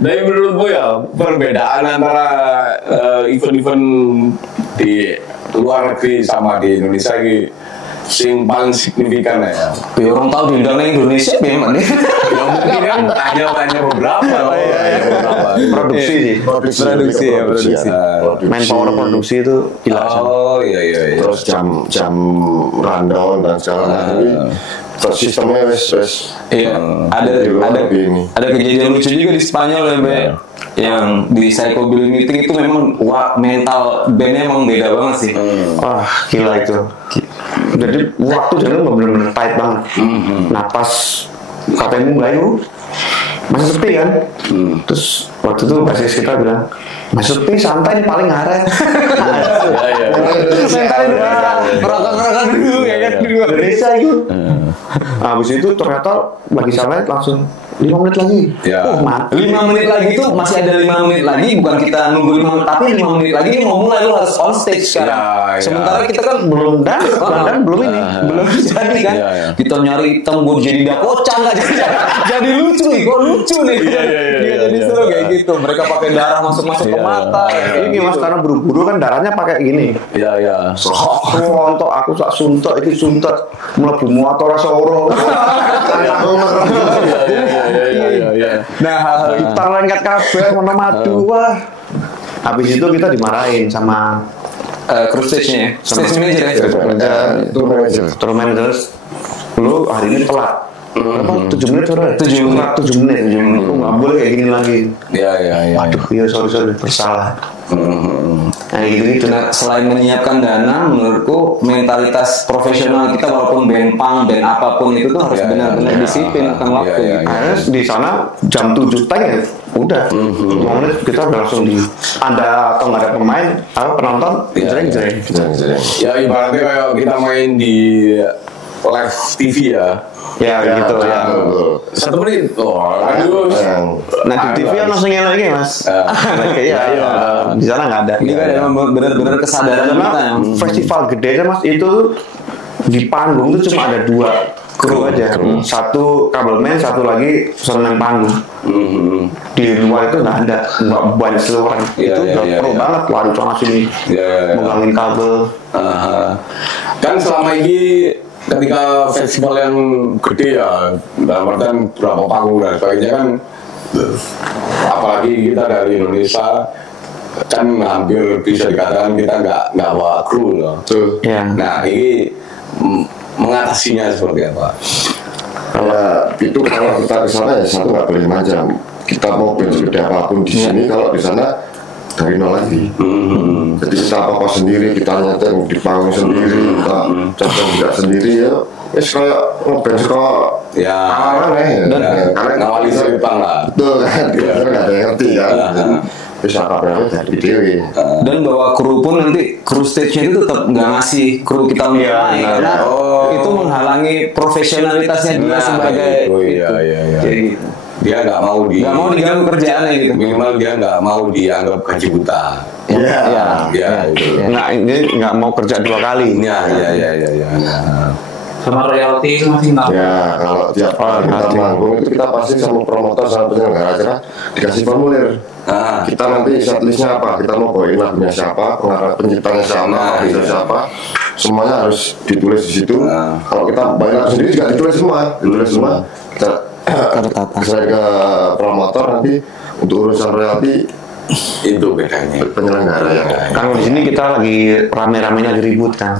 Tapi menurutmu ya perbedaan antara event-event di luar negeri sama di Indonesia ini sing paling signifikan ya. Orang tahu di Indonesia memang nih. Ya mungkin kan hanya beberapa. Produksi ya. Manpower produksi itu jelas. Oh iya. Terus jam rundown dan segala macam. Terus sistemnya wes. Iya. Ada kejadian lucu juga di Spanyol ya, Be. Yang di Psycho Billy Meeting itu memang mental bandnya emang beda banget sih. Wah gila itu. Jadi waktu jalan bener-bener tight banget. Nah pas KPM mulai masih sepi kan. Terus waktu itu basis kita bilang masih sepi, santai nih paling ngaret. Mental Indonesia, ngerokok dulu ya kan di Indonesia itu. Habis itu ternyata lagi santai langsung 5 menit lagi. Ya. 5 menit lagi tuh masih ada 5 menit lagi, bukan kita nunggu 5 menit, tapi 5 menit lagi dia mau mulai, lu harus on stage sekarang. Sementara kita kan belum belum jadi kan. Kita nyari item gue jadi dakocan nggak jadi lucu nih, kok lucu nih. Dia jadi seru kayak gitu. Mereka pakai darah masuk ke mata. Ini mas karena buru-buru kan darahnya pakai gini. Iya. Untuk aku sak suntuk itu suntuk mlebu motor soro. Iya. Nah, kita lengket kabeh warna madu wah. Habis itu kita dimarahin sama crew stage-nya, stage manager ya. Tour manager. Lu hari ini telat. Berapa? 7 menit sudah. 7 menit. Aku nggak boleh kayak gini lagi. Iya. Aduh, iya sorry bersalah. Nah gitu. Nah, selain menyiapkan dana, menurutku mentalitas profesional kita walaupun band punk, band apapun itu tuh harus benar-benar disiplin akan waktu. Akhirnya di sana jam 7 teng ya, udah 5 menit kita udah langsung di Anda atau nggak ada pemain, atau penonton, jreng. Ya ibaratnya kayak kita main di live TV ya. Ya gitu ya. 1 menit. Aduh. Nah di TV kan langsung yang lagi mas. Iya. Di sana nggak ada. Ini kan emang benar-benar kesadaran kita. Karena festival gede kan mas itu di panggung itu cuma ada 2 kru aja. Satu kabelman, satu lagi soundman panggung. Di luar itu nggak ada, nggak banyak seluruh orang. Itu nggak perlu banget lari sana sini, megangin kabel. Kan selama ini ketika festival yang gede ya, dalam artian berapa panggung dan sebagainya kan, apalagi kita dari Indonesia kan hampir bisa dikatakan kita nggak bawa kru loh. Nah ini mengatasinya seperti apa? Kalau kita ke sana ya satu nggak boleh macam. Kita mau band segede apapun di sini, kalau di sana dari nol lagi. Jadi kita apa sendiri, kita nyetir di panggung sendiri, kita coba juga sendiri ya. Kayak ngeband ya karena ngawali seripang lah. Betul kan, kita nggak ada yang ngerti kan. Bisa apa-apa dari dewi. Dan bawa kru pun nanti kru stage-nya itu tetap nggak ngasih kru kita main karena itu menghalangi profesionalitasnya dia sebagai Iya. Jadi dia nggak mau diganggu kerjaannya gitu. Minimal dia nggak mau dianggap gaji buta. Iya. Gitu. Nggak mau kerja 2 kali. Ya. Sama royalti itu masih nggak. Ya, kalau tiap kali kita manggung itu kita pasti sama promotor sama penyelenggara acara dikasih formulir. Kita nanti setlistnya apa, kita mau bawain lagunya siapa, penciptanya siapa, bisa siapa, semuanya harus ditulis di situ. Kalau kita bawain lagu sendiri juga ditulis semua. Kita saya ke promotor nanti untuk urusan royalti itu bedanya penyelenggara ya. Kan di sini kita lagi rame-ramenya lagi ribut kan.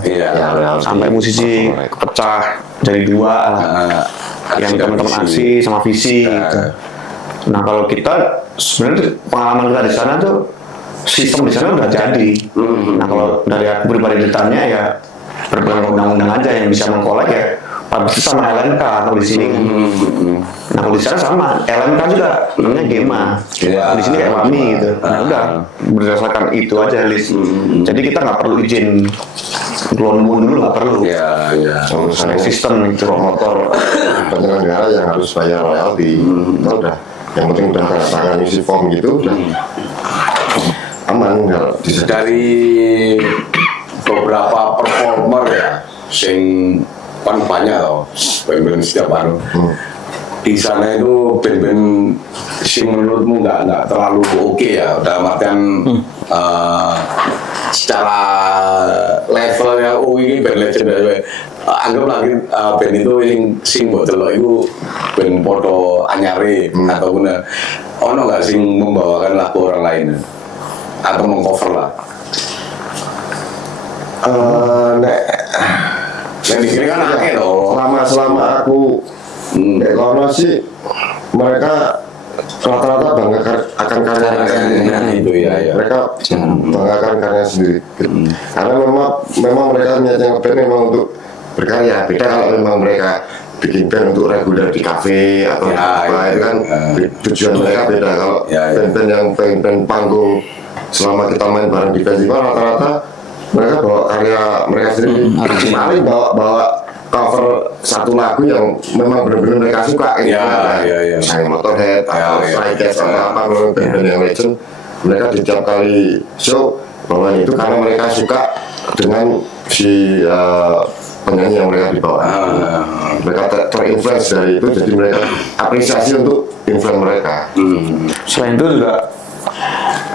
Sampai musisi pecah jadi 2 lah. Yang teman-teman aksi sama visi gitu. Nah kalau kita sebenarnya pengalaman kita di sana tuh sistem di sana udah jadi. Nah kalau dari aku pribadi ditanya ya berpegang undang-undang aja yang bisa mengkolek ya. Pabrik sama LMK kalau di sini. Nah kalau di sana sama LMK juga namanya GEMA. Di sini kayak WAMI gitu. Nah udah berdasarkan itu aja list. Jadi kita nggak perlu izin keluar dulu nggak perlu. Urusan Sistem itu promotor penyelenggara yang harus bayar royalti. Itu udah. Yang penting udah tanda tangan isi form gitu udah aman. Dari beberapa performer ya, sing kan banyak loh, band-band setiap baru. Di sana itu band-band sih menurutmu nggak terlalu oke ya, dalam artian secara levelnya ini band legend anggap lagi band itu yang sing buat delok itu band podo anyare ataupun ono nggak sing membawakan lagu orang lain atau mengcover lah. Yang dikira kan akeh loh. Selama aku kono sih mereka rata-rata bangga akan karya itu ya. Mereka banggakan karya sendiri. Karena memang mereka niatnya ngeband memang untuk berkarya. Beda kalau memang mereka bikin band untuk reguler di kafe atau apa itu kan tujuan mereka beda. Kalau band-band yang pengen panggung selama kita main bareng di festival rata-rata mereka bawa karya mereka sendiri. Paling bawa cover satu lagu yang memang benar-benar mereka suka gitu. Misalnya Motorhead atau Stray Cats atau apa band-band yang legend, mereka di tiap kali show bawa itu karena mereka suka dengan si penyanyi yang mereka dibawa. Mereka terinfluence dari itu, jadi mereka apresiasi untuk influence mereka. Selain itu juga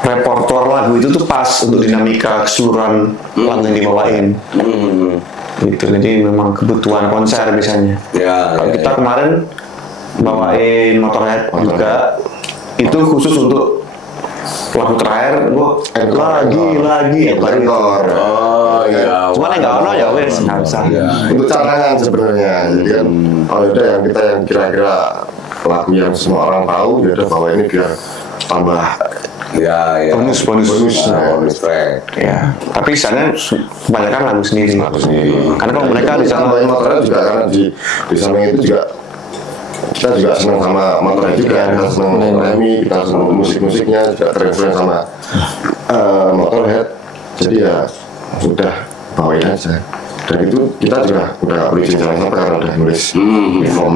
repertoire lagu itu tuh pas untuk dinamika keseluruhan lagu yang dibawain. Gitu, jadi memang kebutuhan konser biasanya. Kalau kita kemarin bawain Motorhead juga, itu khusus untuk lagu terakhir, gua lagi encore. Cuman yang nggak ono ya wes nggak usah. Untuk cadangan sebenarnya, jadi kan udah yang kira-kira lagu yang semua orang tahu, ya udah bawa ini biar tambah bonus track. Ya, tapi sana kebanyakan lagu sendiri. Karena kalau mereka di sana Motorhead juga karena di samping itu juga kita juga senang sama Motorhead juga, kita senang Remy, kita senang musik-musiknya juga terinfluence sama Motorhead. Jadi ya udah bawain aja. Dan itu kita juga udah gak perlu izin sama karena udah nulis form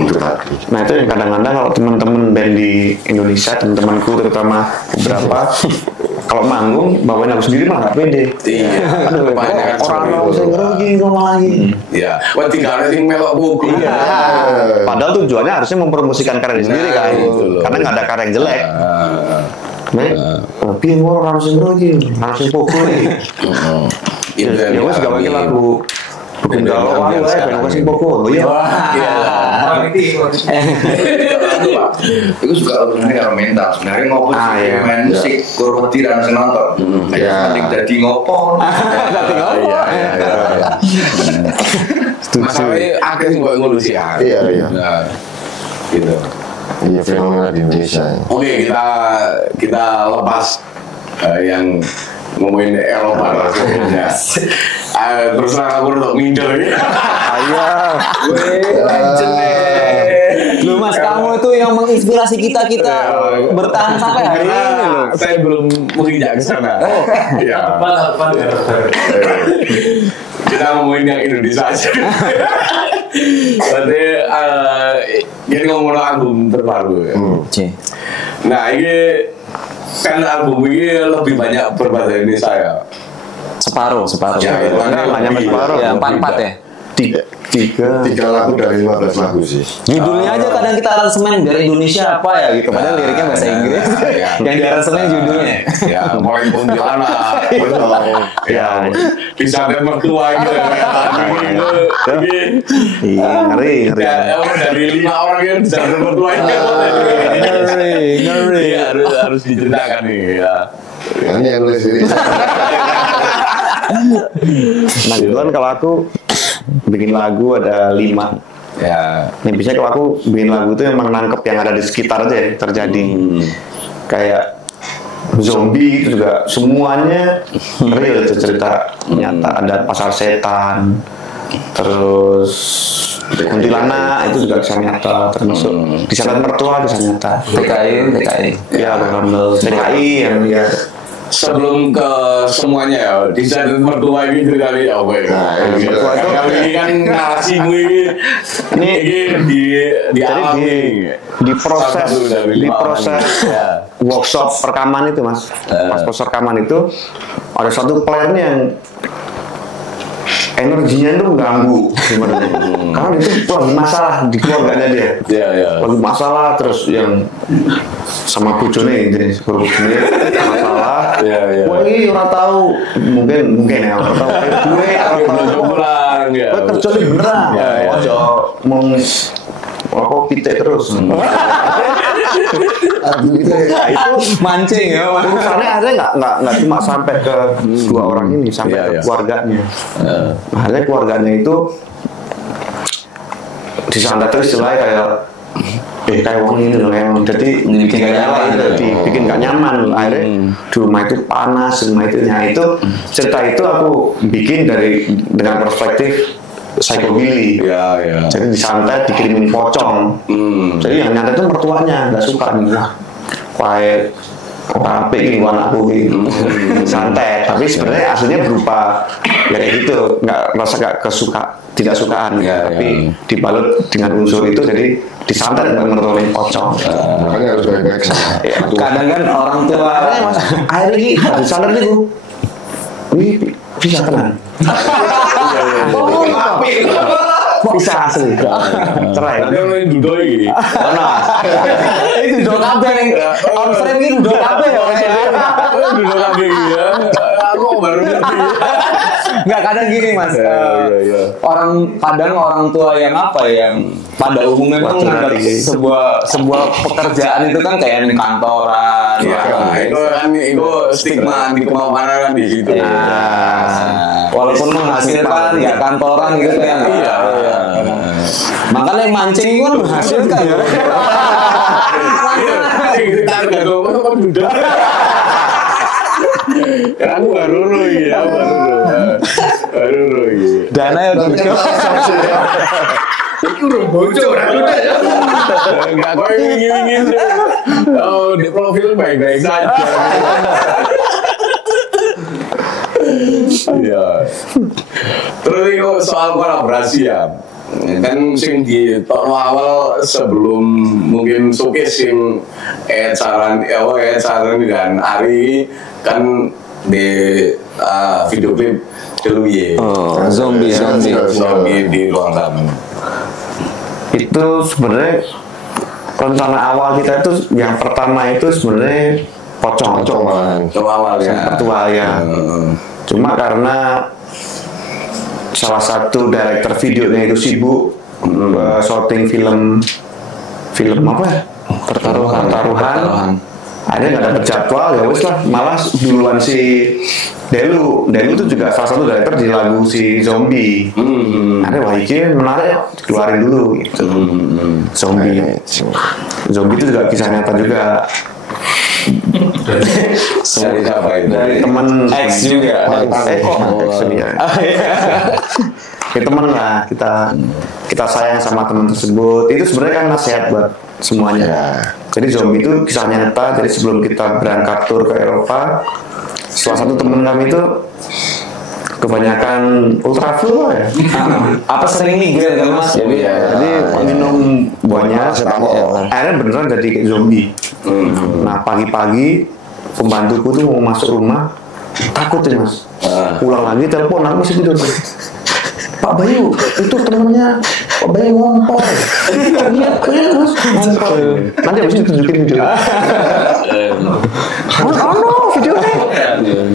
itu tadi. Nah itu yang kadang-kadang kalau teman-teman band di Indonesia, teman-temanku terutama beberapa kalau manggung bawain lagu sendiri mah nggak pede. Aduh, orang mau lagi ngomong lagi. Iya, wah tinggalnya sing melok buku. Padahal tujuannya harusnya mempromosikan karya sendiri kan, karena nggak ada karya yang jelek. Piye orang harus lagi, harus pokok nih. Ya wes gak pakai lagu bukan galau wae ben wes pokok. Iya. Itu juga sebenarnya kalau mental sebenarnya ngopo main musik kurang tiran senonton. Mending dadi ngopo. Masalahnya akhirnya sih gue ngulusi ya. Iya. Gitu. Iya fenomena di Indonesia. Oke, kita lepas yang ngomongin Eropa maksudnya. Terus aku udah minder ya. Ayo. Legend Lu Mas, kamu itu yang menginspirasi kita bertahan sampai hari ini loh. Saya belum menginjak ke sana. Iya. Depan. Kita ngomongin yang Indonesia aja. Berarti ini ngomong album terbaru ya. Nah ini kan album ini lebih banyak berbahasa Indonesia ya. Separuh. Ya, itu kan Hanya lebih- separuh. Ya, 4 ya. Tiga lagu dari 15 lagu sih. Judulnya aja kadang kita aransemen dari Indonesia apa ya gitu. Padahal liriknya bahasa Inggris. Yang di aransemen judulnya. Ya, mulai kuntilanak, Ya. bisa ada mertua gitu. Ini Iya, ngeri. ya, dari 5 orang yang bisa ada mertua ini. Ngeri. Iya, harus diceritakan nih ya. Ini yang nulis sendiri. Nah, kebetulan kalau aku bikin lagu ada 5. Ya. Nah, biasanya kalau aku bikin lagu itu emang nangkep yang ada di sekitar aja ya, terjadi. Kayak zombie itu juga semuanya real itu cerita nyata. Ada pasar setan, terus kuntilanak itu juga kisah nyata, termasuk kisah mertua kisah nyata. TKI. Ya, Rumble TKI yang dia Sebelum ke semuanya ya, di saat mertua ini kali ya, oke. mertua itu- Kali ini kan narasimu ini di jadi alami. diproses Satu dari 5 diproses orang. Ya. workshop rekaman itu mas. Pas proses rekaman itu ada satu player yang energinya itu mengganggu sebenarnya. Karena itu lagi masalah di keluarganya dia. Ya, ya. Lagi masalah terus yang sama bojone ini masalah. Ya, ya. Wah ini orang tahu mungkin ya orang tahu. Gue orang tahu. Pulang ya. Gue kerja nih beneran. Ya, ya. Ojo mau aku pitek terus. Nah, itu Mancing ya. urusannya akhirnya nggak cuma sampai ke 2 orang ini, sampai Iya, ke iya. keluarganya. Nah, akhirnya keluarganya itu disantet terus istilahnya kayak wong ini loh yang jadi Dibikin gak nyaman. dibikin gak nyaman. Akhirnya di rumah itu panas, di rumah itu itu cerita itu aku bikin dengan perspektif psychobilly. Ya, ya. Jadi disantet, dikirimin pocong. Jadi yang nyantet itu mertuanya nggak suka nih lah. Kayak rapi gitu anakku gitu. Santet, tapi sebenarnya aslinya berupa ya kayak gitu, nggak tidak sukaan, Ya, tapi ya. dibalut dengan unsur itu jadi disantet dengan mertuanya pocong. Makanya harus baik-baik sama. Kadang kan orang tua Akhirnya mas, akhirnya ini disantet itu, ini bisa tenang. Oh, Bisa asli, cerai. Tapi orang duduk ini. itu duduk kabeh ning on frame iki duduk kabeh ya. Orang duduk kabeh gitu ya. Aku baru ngerti. Enggak, kadang gini Mas. Iya. Kadang orang tua yang pada umumnya kan menganggap sebuah pekerjaan itu kan kayak di kantoran. Ya, itu stigma di kemauan kan di situ. Walaupun menghasilkan ya kantoran gitu kan. Iya. Makanya mancing itu kan menghasilkan ya. Kita gak tahu apa duduk. Aku baru ya, baru ya. Dana ya duduk. Itu udah bocor, udah ya. Enggak kok ingin oh di profil baik-baik saja. Iya. Terus itu soal kolaborasi ya. Kan sing di tahun awal sebelum mungkin showcase sing Ed Saran dan Ari kan di video klip Deluye. Zombie di ruang tamu. Itu sebenarnya rencana awal kita itu yang pertama itu sebenarnya pocong Awal ya. mertua ya. Cuma karena salah satu director videonya itu sibuk syuting film apa ya? Pertaruhan. Ada nggak dapet jadwal ya wes lah, malah duluan si Delu itu juga salah satu director di lagu si Zombie. Ada wah ini menarik, keluarin dulu gitu. Zombie itu juga kisah nyata juga. Dari siapa itu? Dari teman X juga. Ya teman lah, kita sayang sama teman tersebut. Itu sebenarnya kan nasihat buat semuanya. Jadi Zombie itu kisah nyata. Jadi sebelum kita berangkat tur ke Eropa, salah satu teman kami itu kebanyakan ultraflu ya. Apa sering migrain kan mas? Jadi minum buahnya, akhirnya beneran jadi kayak zombie. Nah pagi-pagi pembantuku tuh mau masuk rumah, takut ya mas. Pulang lagi telepon, aku masih tidur. Pak Bayu, itu temennya Pak Bayu ngompol. Iya mas, ngompol. Nanti abis itu tunjukin video. Oh, videonya.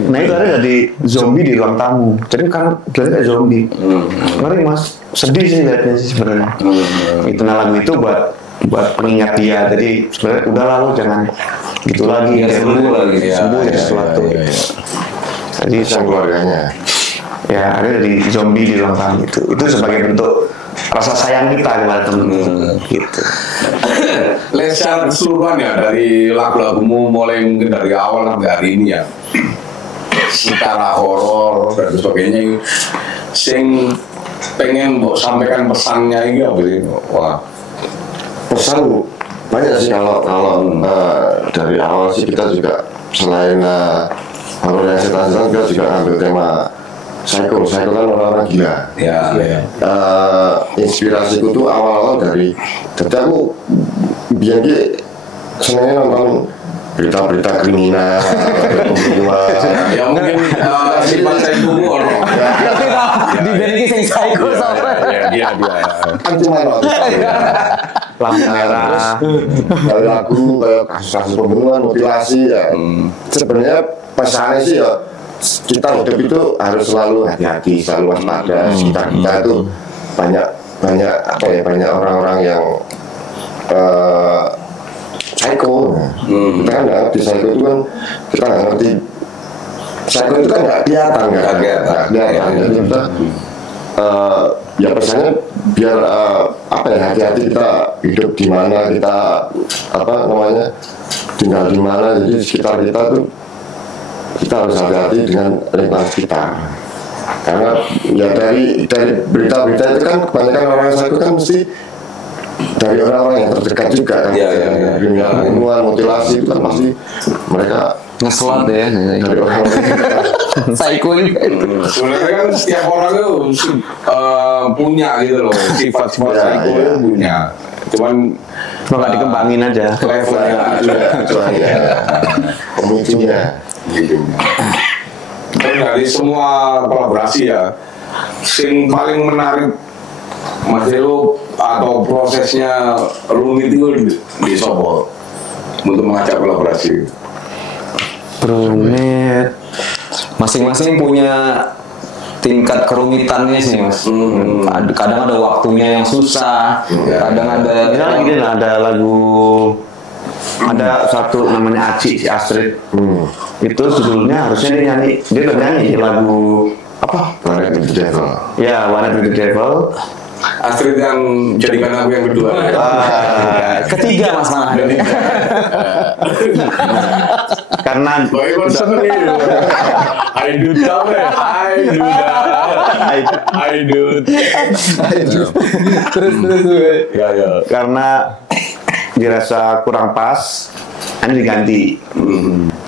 Nah itu ada jadi zombie di ruang tamu. Jadi kan kayak zombie. Ngeri mas, sedih sih lihatnya sih sebenarnya. Itu lagu itu buat pengingat dia. Jadi sebenarnya udah lalu jangan gitu lagi. Sembuh lagi. Sembuh ya sesuatu. Jadi Sang keluarganya. ya ada dari zombie di ruang tamu itu sebagai bentuk rasa sayang kita kepada teman gitu. Secara keseluruhan ya dari lagu-lagumu mulai mungkin dari awal sampai hari ini ya, secara horor dan sebagainya, sing pengen mau sampaikan pesannya ini apa sih? Wah, Pesan banyak sih kalau dari awal sih kita juga selain horor yang setan-setan kita juga ambil tema psycho kan orang-orang gila. ya. Inspirasiku tuh awal-awal dari aku biar senengnya nonton berita-berita kriminal, pembunuhan. Ya mungkin sifat psycho orang. Dibanding sing psycho sama. Dia. Kan cuma nonton. Lampu merah. Kayak lagu, kayak kasus-kasus pembunuhan, mutilasi ya. Sebenarnya pesannya sih ya kita hidup itu harus selalu hati-hati, selalu waspada. Sekitar kita itu banyak orang-orang yang psycho. Kita kan nggak ngerti psycho itu kan, kita nggak ngerti psycho itu kan nggak kelihatan. Jadi kita ya pesannya biar hati-hati kita hidup di mana, kita tinggal di mana. Jadi sekitar kita tuh kita harus hati-hati dengan lingkungan sekitar. Karena ya dari berita-berita itu kan kebanyakan orang psycho kan mesti dari orang-orang yang terdekat juga kan. Kriminal, pembunuhan, mutilasi itu kan pasti mereka Ngeslot ya. dari orang-orang Psycho juga itu. Sebenarnya kan setiap orang itu punya gitu loh, sifat-sifat psycho itu punya. Cuman Nggak dikembangin aja. levelnya pemicunya. gitu. Dan dari semua kolaborasi ya, yang paling menarik Mas Delo atau prosesnya rumit itu di Sopo untuk mengajak kolaborasi. Rumit. Masing-masing punya tingkat kerumitannya sih mas. Kadang ada waktunya yang susah, kadang ada. Misalnya gini lah, ada satu namanya Aci, si Astrid. Itu judulnya harusnya dia udah nyanyi di lagu apa? Planet with the Devil. Ya, Planet with the Devil. Astrid yang jadikan aku yang kedua. Ketiga mas malah. Karena I do Terus. Ya. karena dirasa kurang pas, ini diganti.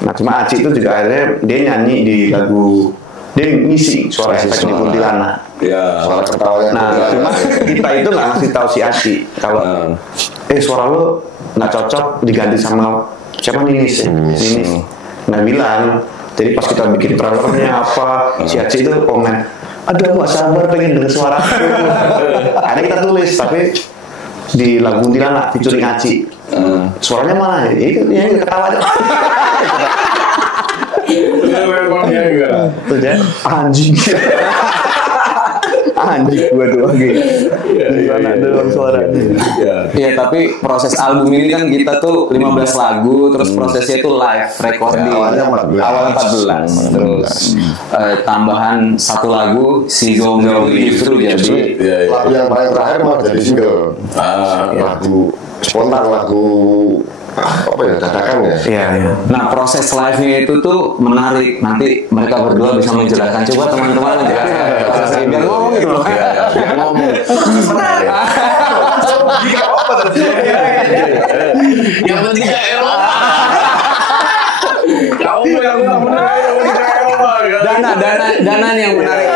Nah cuma Aci itu juga akhirnya dia nyanyi di lagu, dia ngisi suara efek di kuntilanak. Ya. Suara ketawanya. Nah cuma kita itu nggak ngasih tahu si Aci kalau suara lo nggak cocok diganti sama siapa Ninis. Nggak bilang. Jadi pas kita bikin trailernya apa, si Aci itu komen, aduh nggak sabar pengen denger suara aku. Akhirnya kita tulis, tapi di lagu Kuntilanak featuring Aci. Suaranya mana ya? Itu yang ketawa aja. Tuh dia anjing. Anjing gua tuh lagi. Kuntilanak dalam suaranya. Iya, tapi proses album ini kan kita tuh 15 lagu, terus prosesnya itu live recording. Ya, awalnya 14. Terus tambahan satu lagu si Zombie justru jadi Lagu yang paling terakhir malah jadi single. Lagu spontan, lagu apa ya, dadakan ya. Iya. Nah proses live-nya itu tuh menarik. Nanti mereka berdua bisa menjelaskan. Coba teman-teman menjelaskan. Biar ngomong gitu loh. Biar ngomong. Jika apa terjadi? Yang penting gak Eropa. Kamu yang benar. dana nih yang menarik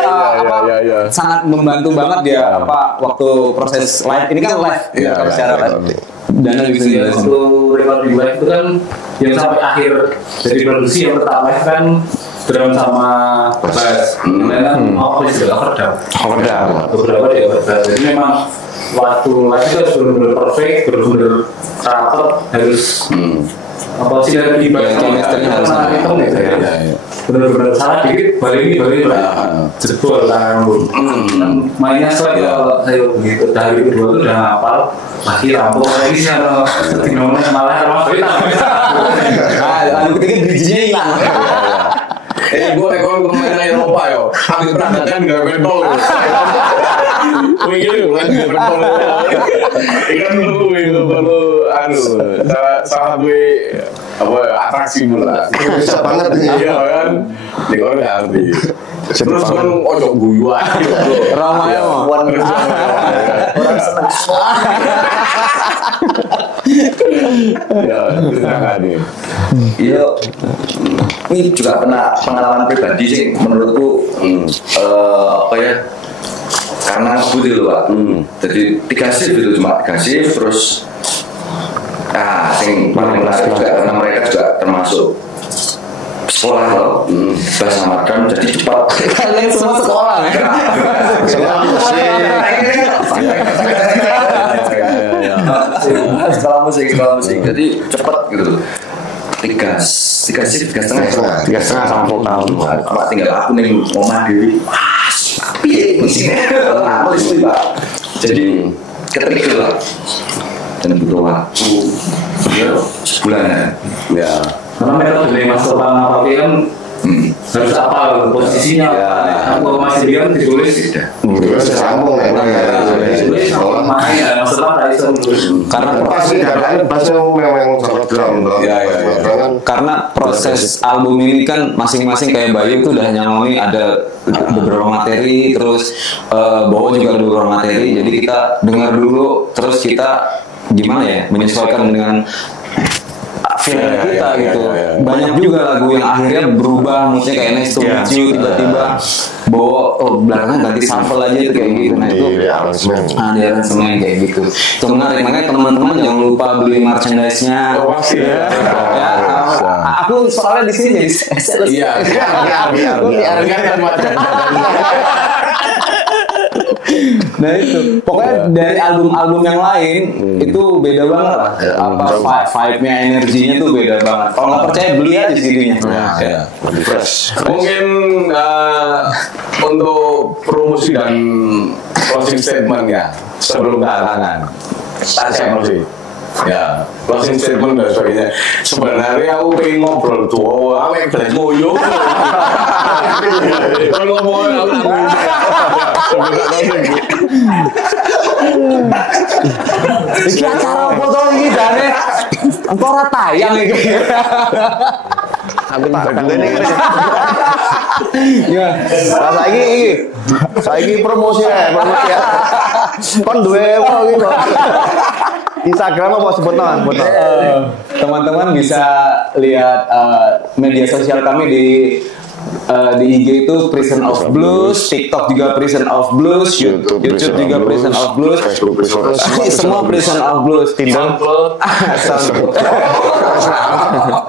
sangat membantu banget dia waktu proses live ini kan live kalau secara live. Dana bisa waktu recording live itu kan yang sampai akhir dari produksi yang pertama kan drum sama bass. Kemudian juga overdub. Beberapa dia overdub. Jadi memang waktu live itu harus benar-benar perfect, benar-benar rapat, harus apa sih dari bass harus hitung gitu ya. Benar-benar salah dikit balik jebol tangan mainnya kalau saya begitu dari kedua itu udah hafal lagi rampung lagi sih kalau ngomongnya malah lalu ketiga bijinya hilang. Gue rekor pemain Eropa yo, habis peradakan gak bentol. Begini bukan gak bentol. Ikan perlu salah gue atraksi mula. Bisa banget nih. Iya kan, di kau ngerti. Terus kan ojo guyu aja. Ramai Orang seneng. Ya, jangan nih. Iya, ini juga pernah pengalaman pribadi sih menurutku apa ya? Karena budil Pak. Jadi 3 shift itu cuma 3 shift terus sing paling menarik juga karena mereka juga termasuk sekolah loh, bahasa Markan jadi cepat. Kalian semua sekolah ya? Sekolah musik, jadi cepat gitu. 3 shift 3,5 sama vokal. Cuma tinggal aku nih ngomong dewi. Tapi musiknya apa sih Pak? Jadi ketrigger lah dan butuh waktu sebulan ya. Karena mereka dari Mas Topan apa kan harus apa posisinya aku masih bilang ditulis sambung ditulis sama main Mas Topan Karena pasti kan memang sangat drum karena proses album ini kan masing-masing kayak Bayu itu udah nyamoni ada beberapa materi, terus Bowo juga ada beberapa materi, jadi kita dengar dulu terus kita gimana ya menyesuaikan dengan feeling kita gitu. Banyak juga lagu yang akhirnya berubah, maksudnya kayak Next to Meet You tiba-tiba Bowo belakangan ganti shuffle aja itu kayak gitu. Nah itu di aransemen kayak gitu. Itu menarik, makanya teman-teman jangan lupa beli merchandise-nya. Pasti ya. Aku soalnya di sini jadi sales. Iya. Nah itu, pokoknya dari album-album yang lain itu beda banget lah. Vibe-nya, energinya tuh beda banget. Kalau nggak percaya beli aja CD-nya. Fresh. Mungkin untuk promosi dan closing statement ya sebelum kehalangan. Saya promosi. Ya, closing statement dan sebagainya. Sebenarnya aku pengen ngobrol tuh, awet belas moyo. Kalau ngomongin aku Iki acara apa to iki jane? Engko ora tayang iki. Aku tak kandani ini. Ya, Saiki promosi ya. Kon duwe apa gitu. Instagram apa sebutnya? teman-teman bisa lihat media sosial kami di IG itu Prison of Blues, TikTok juga Prison of Blues, YouTube juga Prison of Blues, semua Prison of Blues.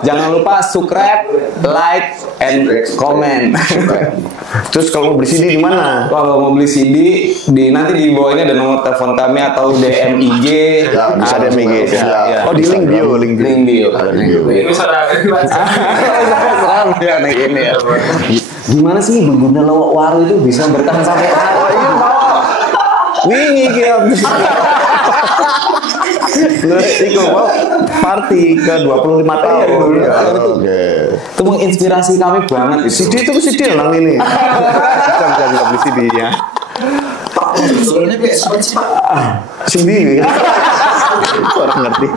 Jangan lupa subscribe, like, and comment. Terus kalau mau beli CD di mana? Kalau mau beli CD, nanti di bawah ini ada nomor telepon kami atau DM IG. Bisa DM IG. Oh di link bio. Ini salah ya ini ya. Gimana sih pengguna lowok waru itu bisa bertahan sampai wingi kia. Iku mau party ke 25 tahun. Itu menginspirasi kami banget. CD itu CD lang ini. Bisa juga beli CD-nya. Sebenarnya kayak seperti Pak. CD. Orang ngerti.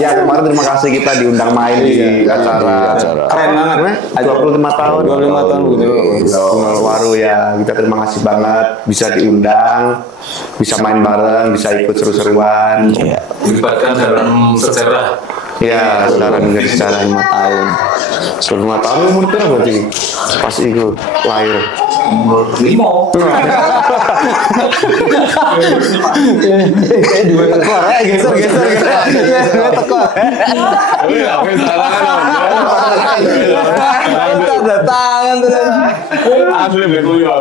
Ya kemarin terima kasih kita diundang main di acara. Keren banget. 25 tahun. 25 tahun begitu. Waru ya. Kita terima kasih banget bisa diundang, bisa main bareng, bisa ikut seru-seruan. dilibatkan dalam sejarah. Ya, secara menjadi sejarah 5 tahun. Sebelum 5 tahun umur berapa berarti pas itu lahir? Umur 5. Dua tekor ya, geser. Dua tekor. Ada tangan tuh. Asli betul ya.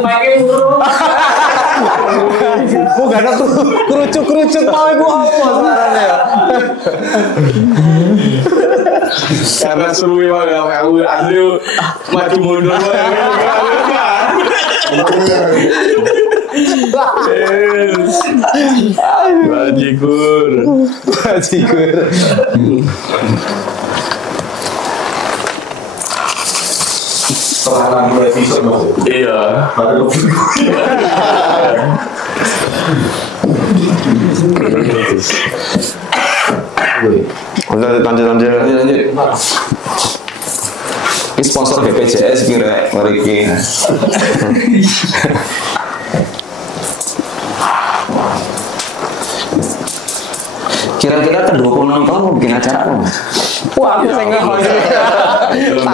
Pakai burung. Bukan aku kerucuk mau ibu apa sebenarnya ya? Karena seru ya aku asli maju mundur Bajigur. Setelah 2 episode Iya. baru Lanjut. Ini sponsor BPJS kira mari. Kira-kira ke 26 tahun mau bikin acara apa? Wah, aku enggak mau. Belum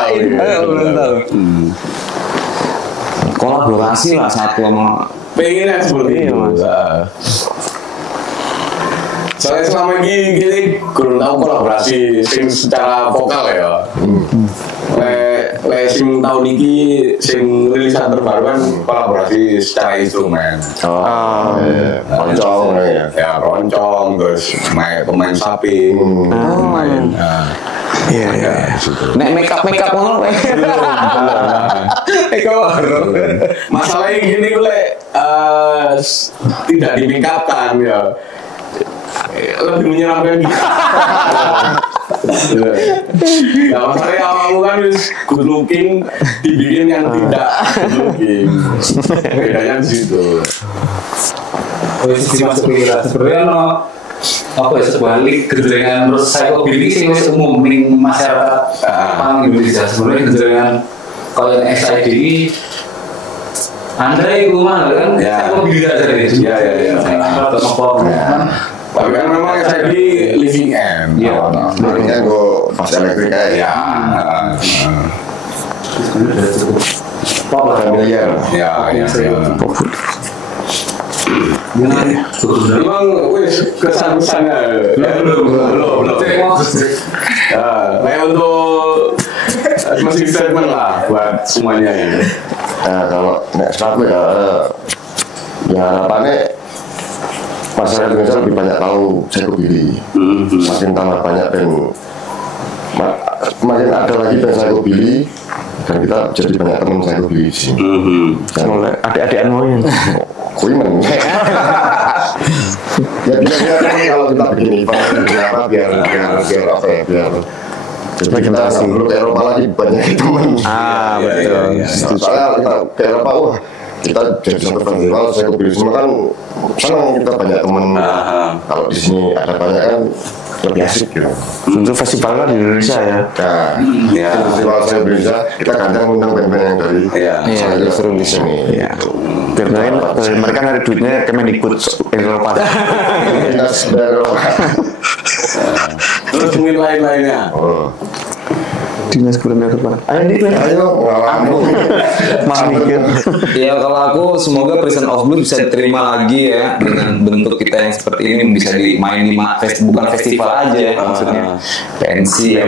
tahu. Kolaborasi lah satu sama Pengennya seperti itu. Mas. Soalnya selama ini kita kurang tahu kolaborasi sing secara vokal ya. Sing tahun ini sing rilisan terbaru kan kolaborasi secara instrumen. Roncong ya. Ya roncong terus pemain sapi. Main. Iya. nek make up ngono wae. Masalahnya gini gue tidak dimingkatkan ya. Lebih menyeramkan gitu. Nah, masalahnya awalnya kan good looking dibikin yang tidak good looking. Bedanya di situ. posisi masuk pikiran sebenarnya no apa ya sebuah link gejrengan terus psychobilly sih wis umum ning masyarakat Jepang Indonesia sebenarnya gejrengan kalau yang SIDI Anda itu mana kan psychobilly aja deh Iya. Tapi kan memang saya di living end. Iya. Makanya gue pas elektrik aja. Ya. pop lah Familiar. Ya. Memang wis kesan-kesannya belum. Kayak untuk masih statement lah buat semuanya ini. Nah kalau next aku ya harapannya masyarakat Indonesia lebih banyak tahu psychobilly. Makin tambah banyak dan makin ada lagi band psychobilly dan kita jadi banyak teman psychobilly di sini. Mulai adik-adikan mau ya. Kuimen. Ya biar kalau kita begini apa biar apa ya biar jadi kita nggak perlu ke Eropa lagi banyak teman. Betul. Soalnya kita ke Eropa wah kita jadi satu festival psychobilly kan senang kita banyak teman. Kalau di sini ada banyak kan lebih asik gitu. Untuk festival kan di Indonesia ya. Nah, festival psychobilly kita kadang undang band-band yang dari Iya, seru di sini. Iya. Biar mereka nyari duitnya Kemendikbud Eropa. Kita dari Eropa. Terus mungkin lain-lainnya. Dinas Kebudayaan Eropa. Ayo ngalamu. Mas mikir. Ya kalau aku semoga Prison of Blues bisa diterima lagi ya dengan bentuk kita yang seperti ini bisa dimain di bukan festival aja ya maksudnya pensi ya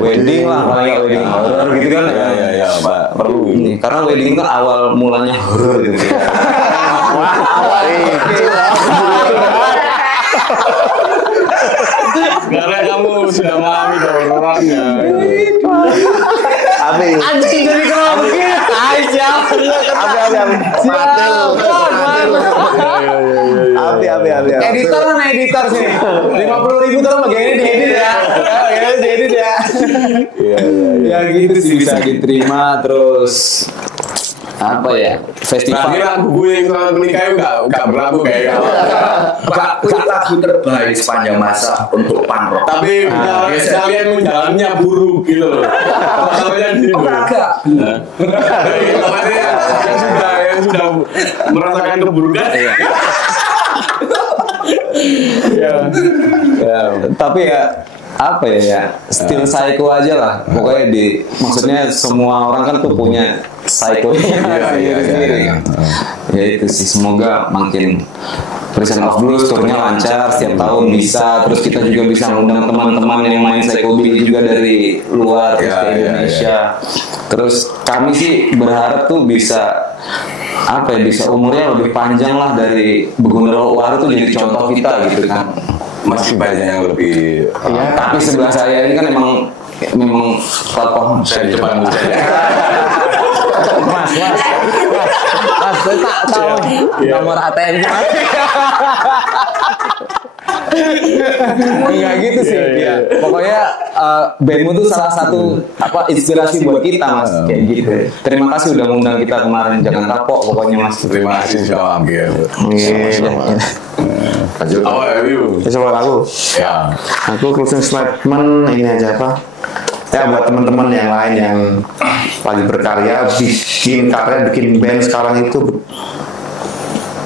wedding lah paling nggak wedding horror gitu kan Ya, Pak. Perlu ini. karena wedding kan awal mulanya horror gitu ya. Karena kamu sudah mengalami horornya. Anjing jadi kenapa begini? Editor mana editor sih? 50.000 tuh begini diedit ya. Diedit ya. Ya gitu sih bisa diterima terus apa ya festival. Kira gue yang selamat menikah itu nggak berlaku kayak Itu lagu terbaik sepanjang masa untuk punk rock. tapi kalian menjalannya buruk gitu loh. Masalahnya di situ. Agak. yang sudah merasakan keburukan. Tapi ya apa ya still psycho aja lah pokoknya maksudnya semua orang kan tuh punya psycho-nya sendiri. Ya itu sih, semoga makin Prison of Blues turnya lancar setiap tahun bisa, terus kita juga bisa ngundang teman-teman yang main psycho beat juga dari luar terus ke Indonesia. Terus kami sih berharap tuh bisa apa ya, bisa umurnya lebih panjang lah dari Begundal Waru tuh jadi contoh kita gitu kan. Masih banyak yang lebih Ya, tapi sebelah saya ini kan memang tokoh. saya di depan saya. Mas, saya tak tahu nomor ATM gimana. Enggak gitu sih. Pokoknya bandmu tuh salah satu inspirasi buat kita, Mas. Kayak gitu. Terima kasih udah ngundang kita kemarin. Jangan kapok pokoknya, Mas. Terima kasih sudah mampir. Lanjut. Coba aku. Ya. Aku closing statement ini aja apa? Ya buat teman-teman yang lain yang lagi berkarya, bikin karya, bikin band sekarang itu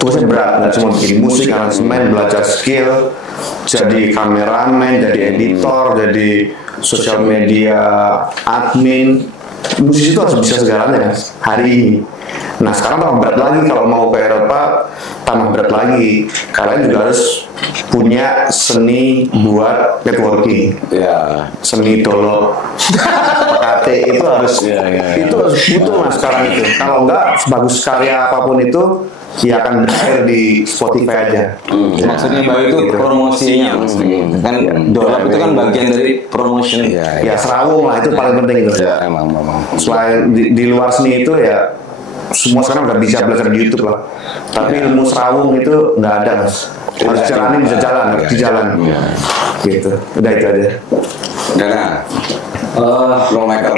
tugasnya berat, nggak cuma bikin musik, aransemen, belajar skill, jadi kameramen, jadi editor, jadi sosial media admin. Musisi itu harus bisa segalanya hari ini. Nah sekarang tambah berat lagi, kalau mau ke Eropa tambah berat lagi. Kalian juga harus punya seni buat networking, seni dolo, PKT itu harus itu harus butuh Mas sekarang itu. Kalau enggak sebagus karya apapun itu ya akan berakhir di Spotify aja. Maksudnya Mbak itu promosinya, Mas. Kan dolap itu kan bagian dari promotion. Ya serawung lah, itu paling penting itu. Emang. Selain di luar seni itu ya semua sekarang udah bisa belajar di YouTube lah. Tapi ilmu serawung itu nggak ada Mas. Harus jalanin, bisa jalan, harus di jalan. Gitu. Udah itu aja. Udah Long Michael.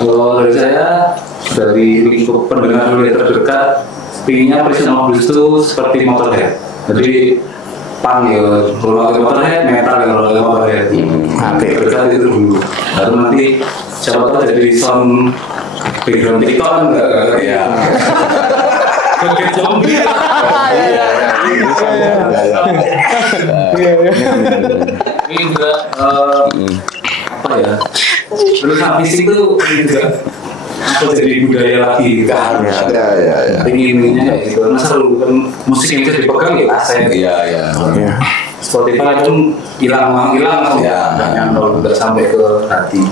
Kalau dari saya, dari lingkup pendengar yang terdekat, pinginnya Prison of Blues itu seperti Motorhead. Jadi punk ya, kalau Motorhead, metal ya, kalau Motorhead. Terdekat itu dulu. Lalu nanti siapa tahu jadi sound background TikTok kan enggak ya. Kaget zombie. Ini juga apa ya? Perusahaan fisik itu juga apa jadi budaya lagi kan? Ya. Inginnya kayak gitu. Karena seru kan musik yang bisa dipegang ya aset. Iya. Spotify itu hilang langsung yang kalau udah sampai ke hati.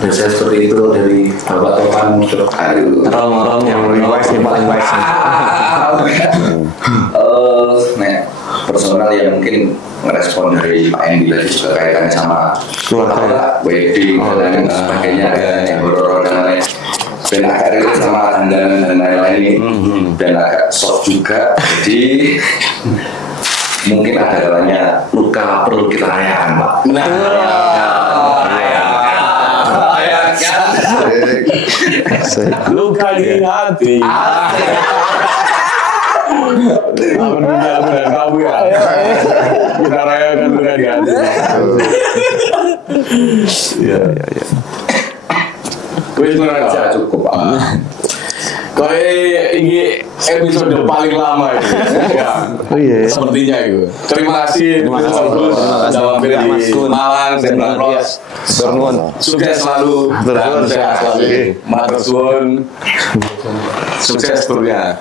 Dan saya seperti itu dari Bapak Topan Rom Yang lebih wise nih, paling wise nih. Personal yang mungkin merespon dari Pak Endi tadi juga kaitannya sama Keluarga. wedding dan sebagainya yang horor dan lain-lain. Dan agak relate sama dandan dan lain-lain ini dan agak soft juga. Jadi mungkin ada kalanya luka perlu kita rayakan, Pak. Luka di hati. Apa dunia benar kamu ya? Kita rayakan luka di hati. Iya. Wis aja cukup, Pak. Kayak ini episode paling lama itu. Sepertinya itu. Terima kasih. Terima kasih di Malang dan Bangkok. Sukses selalu. Sehat selalu. Matur suwun. Sukses turnya.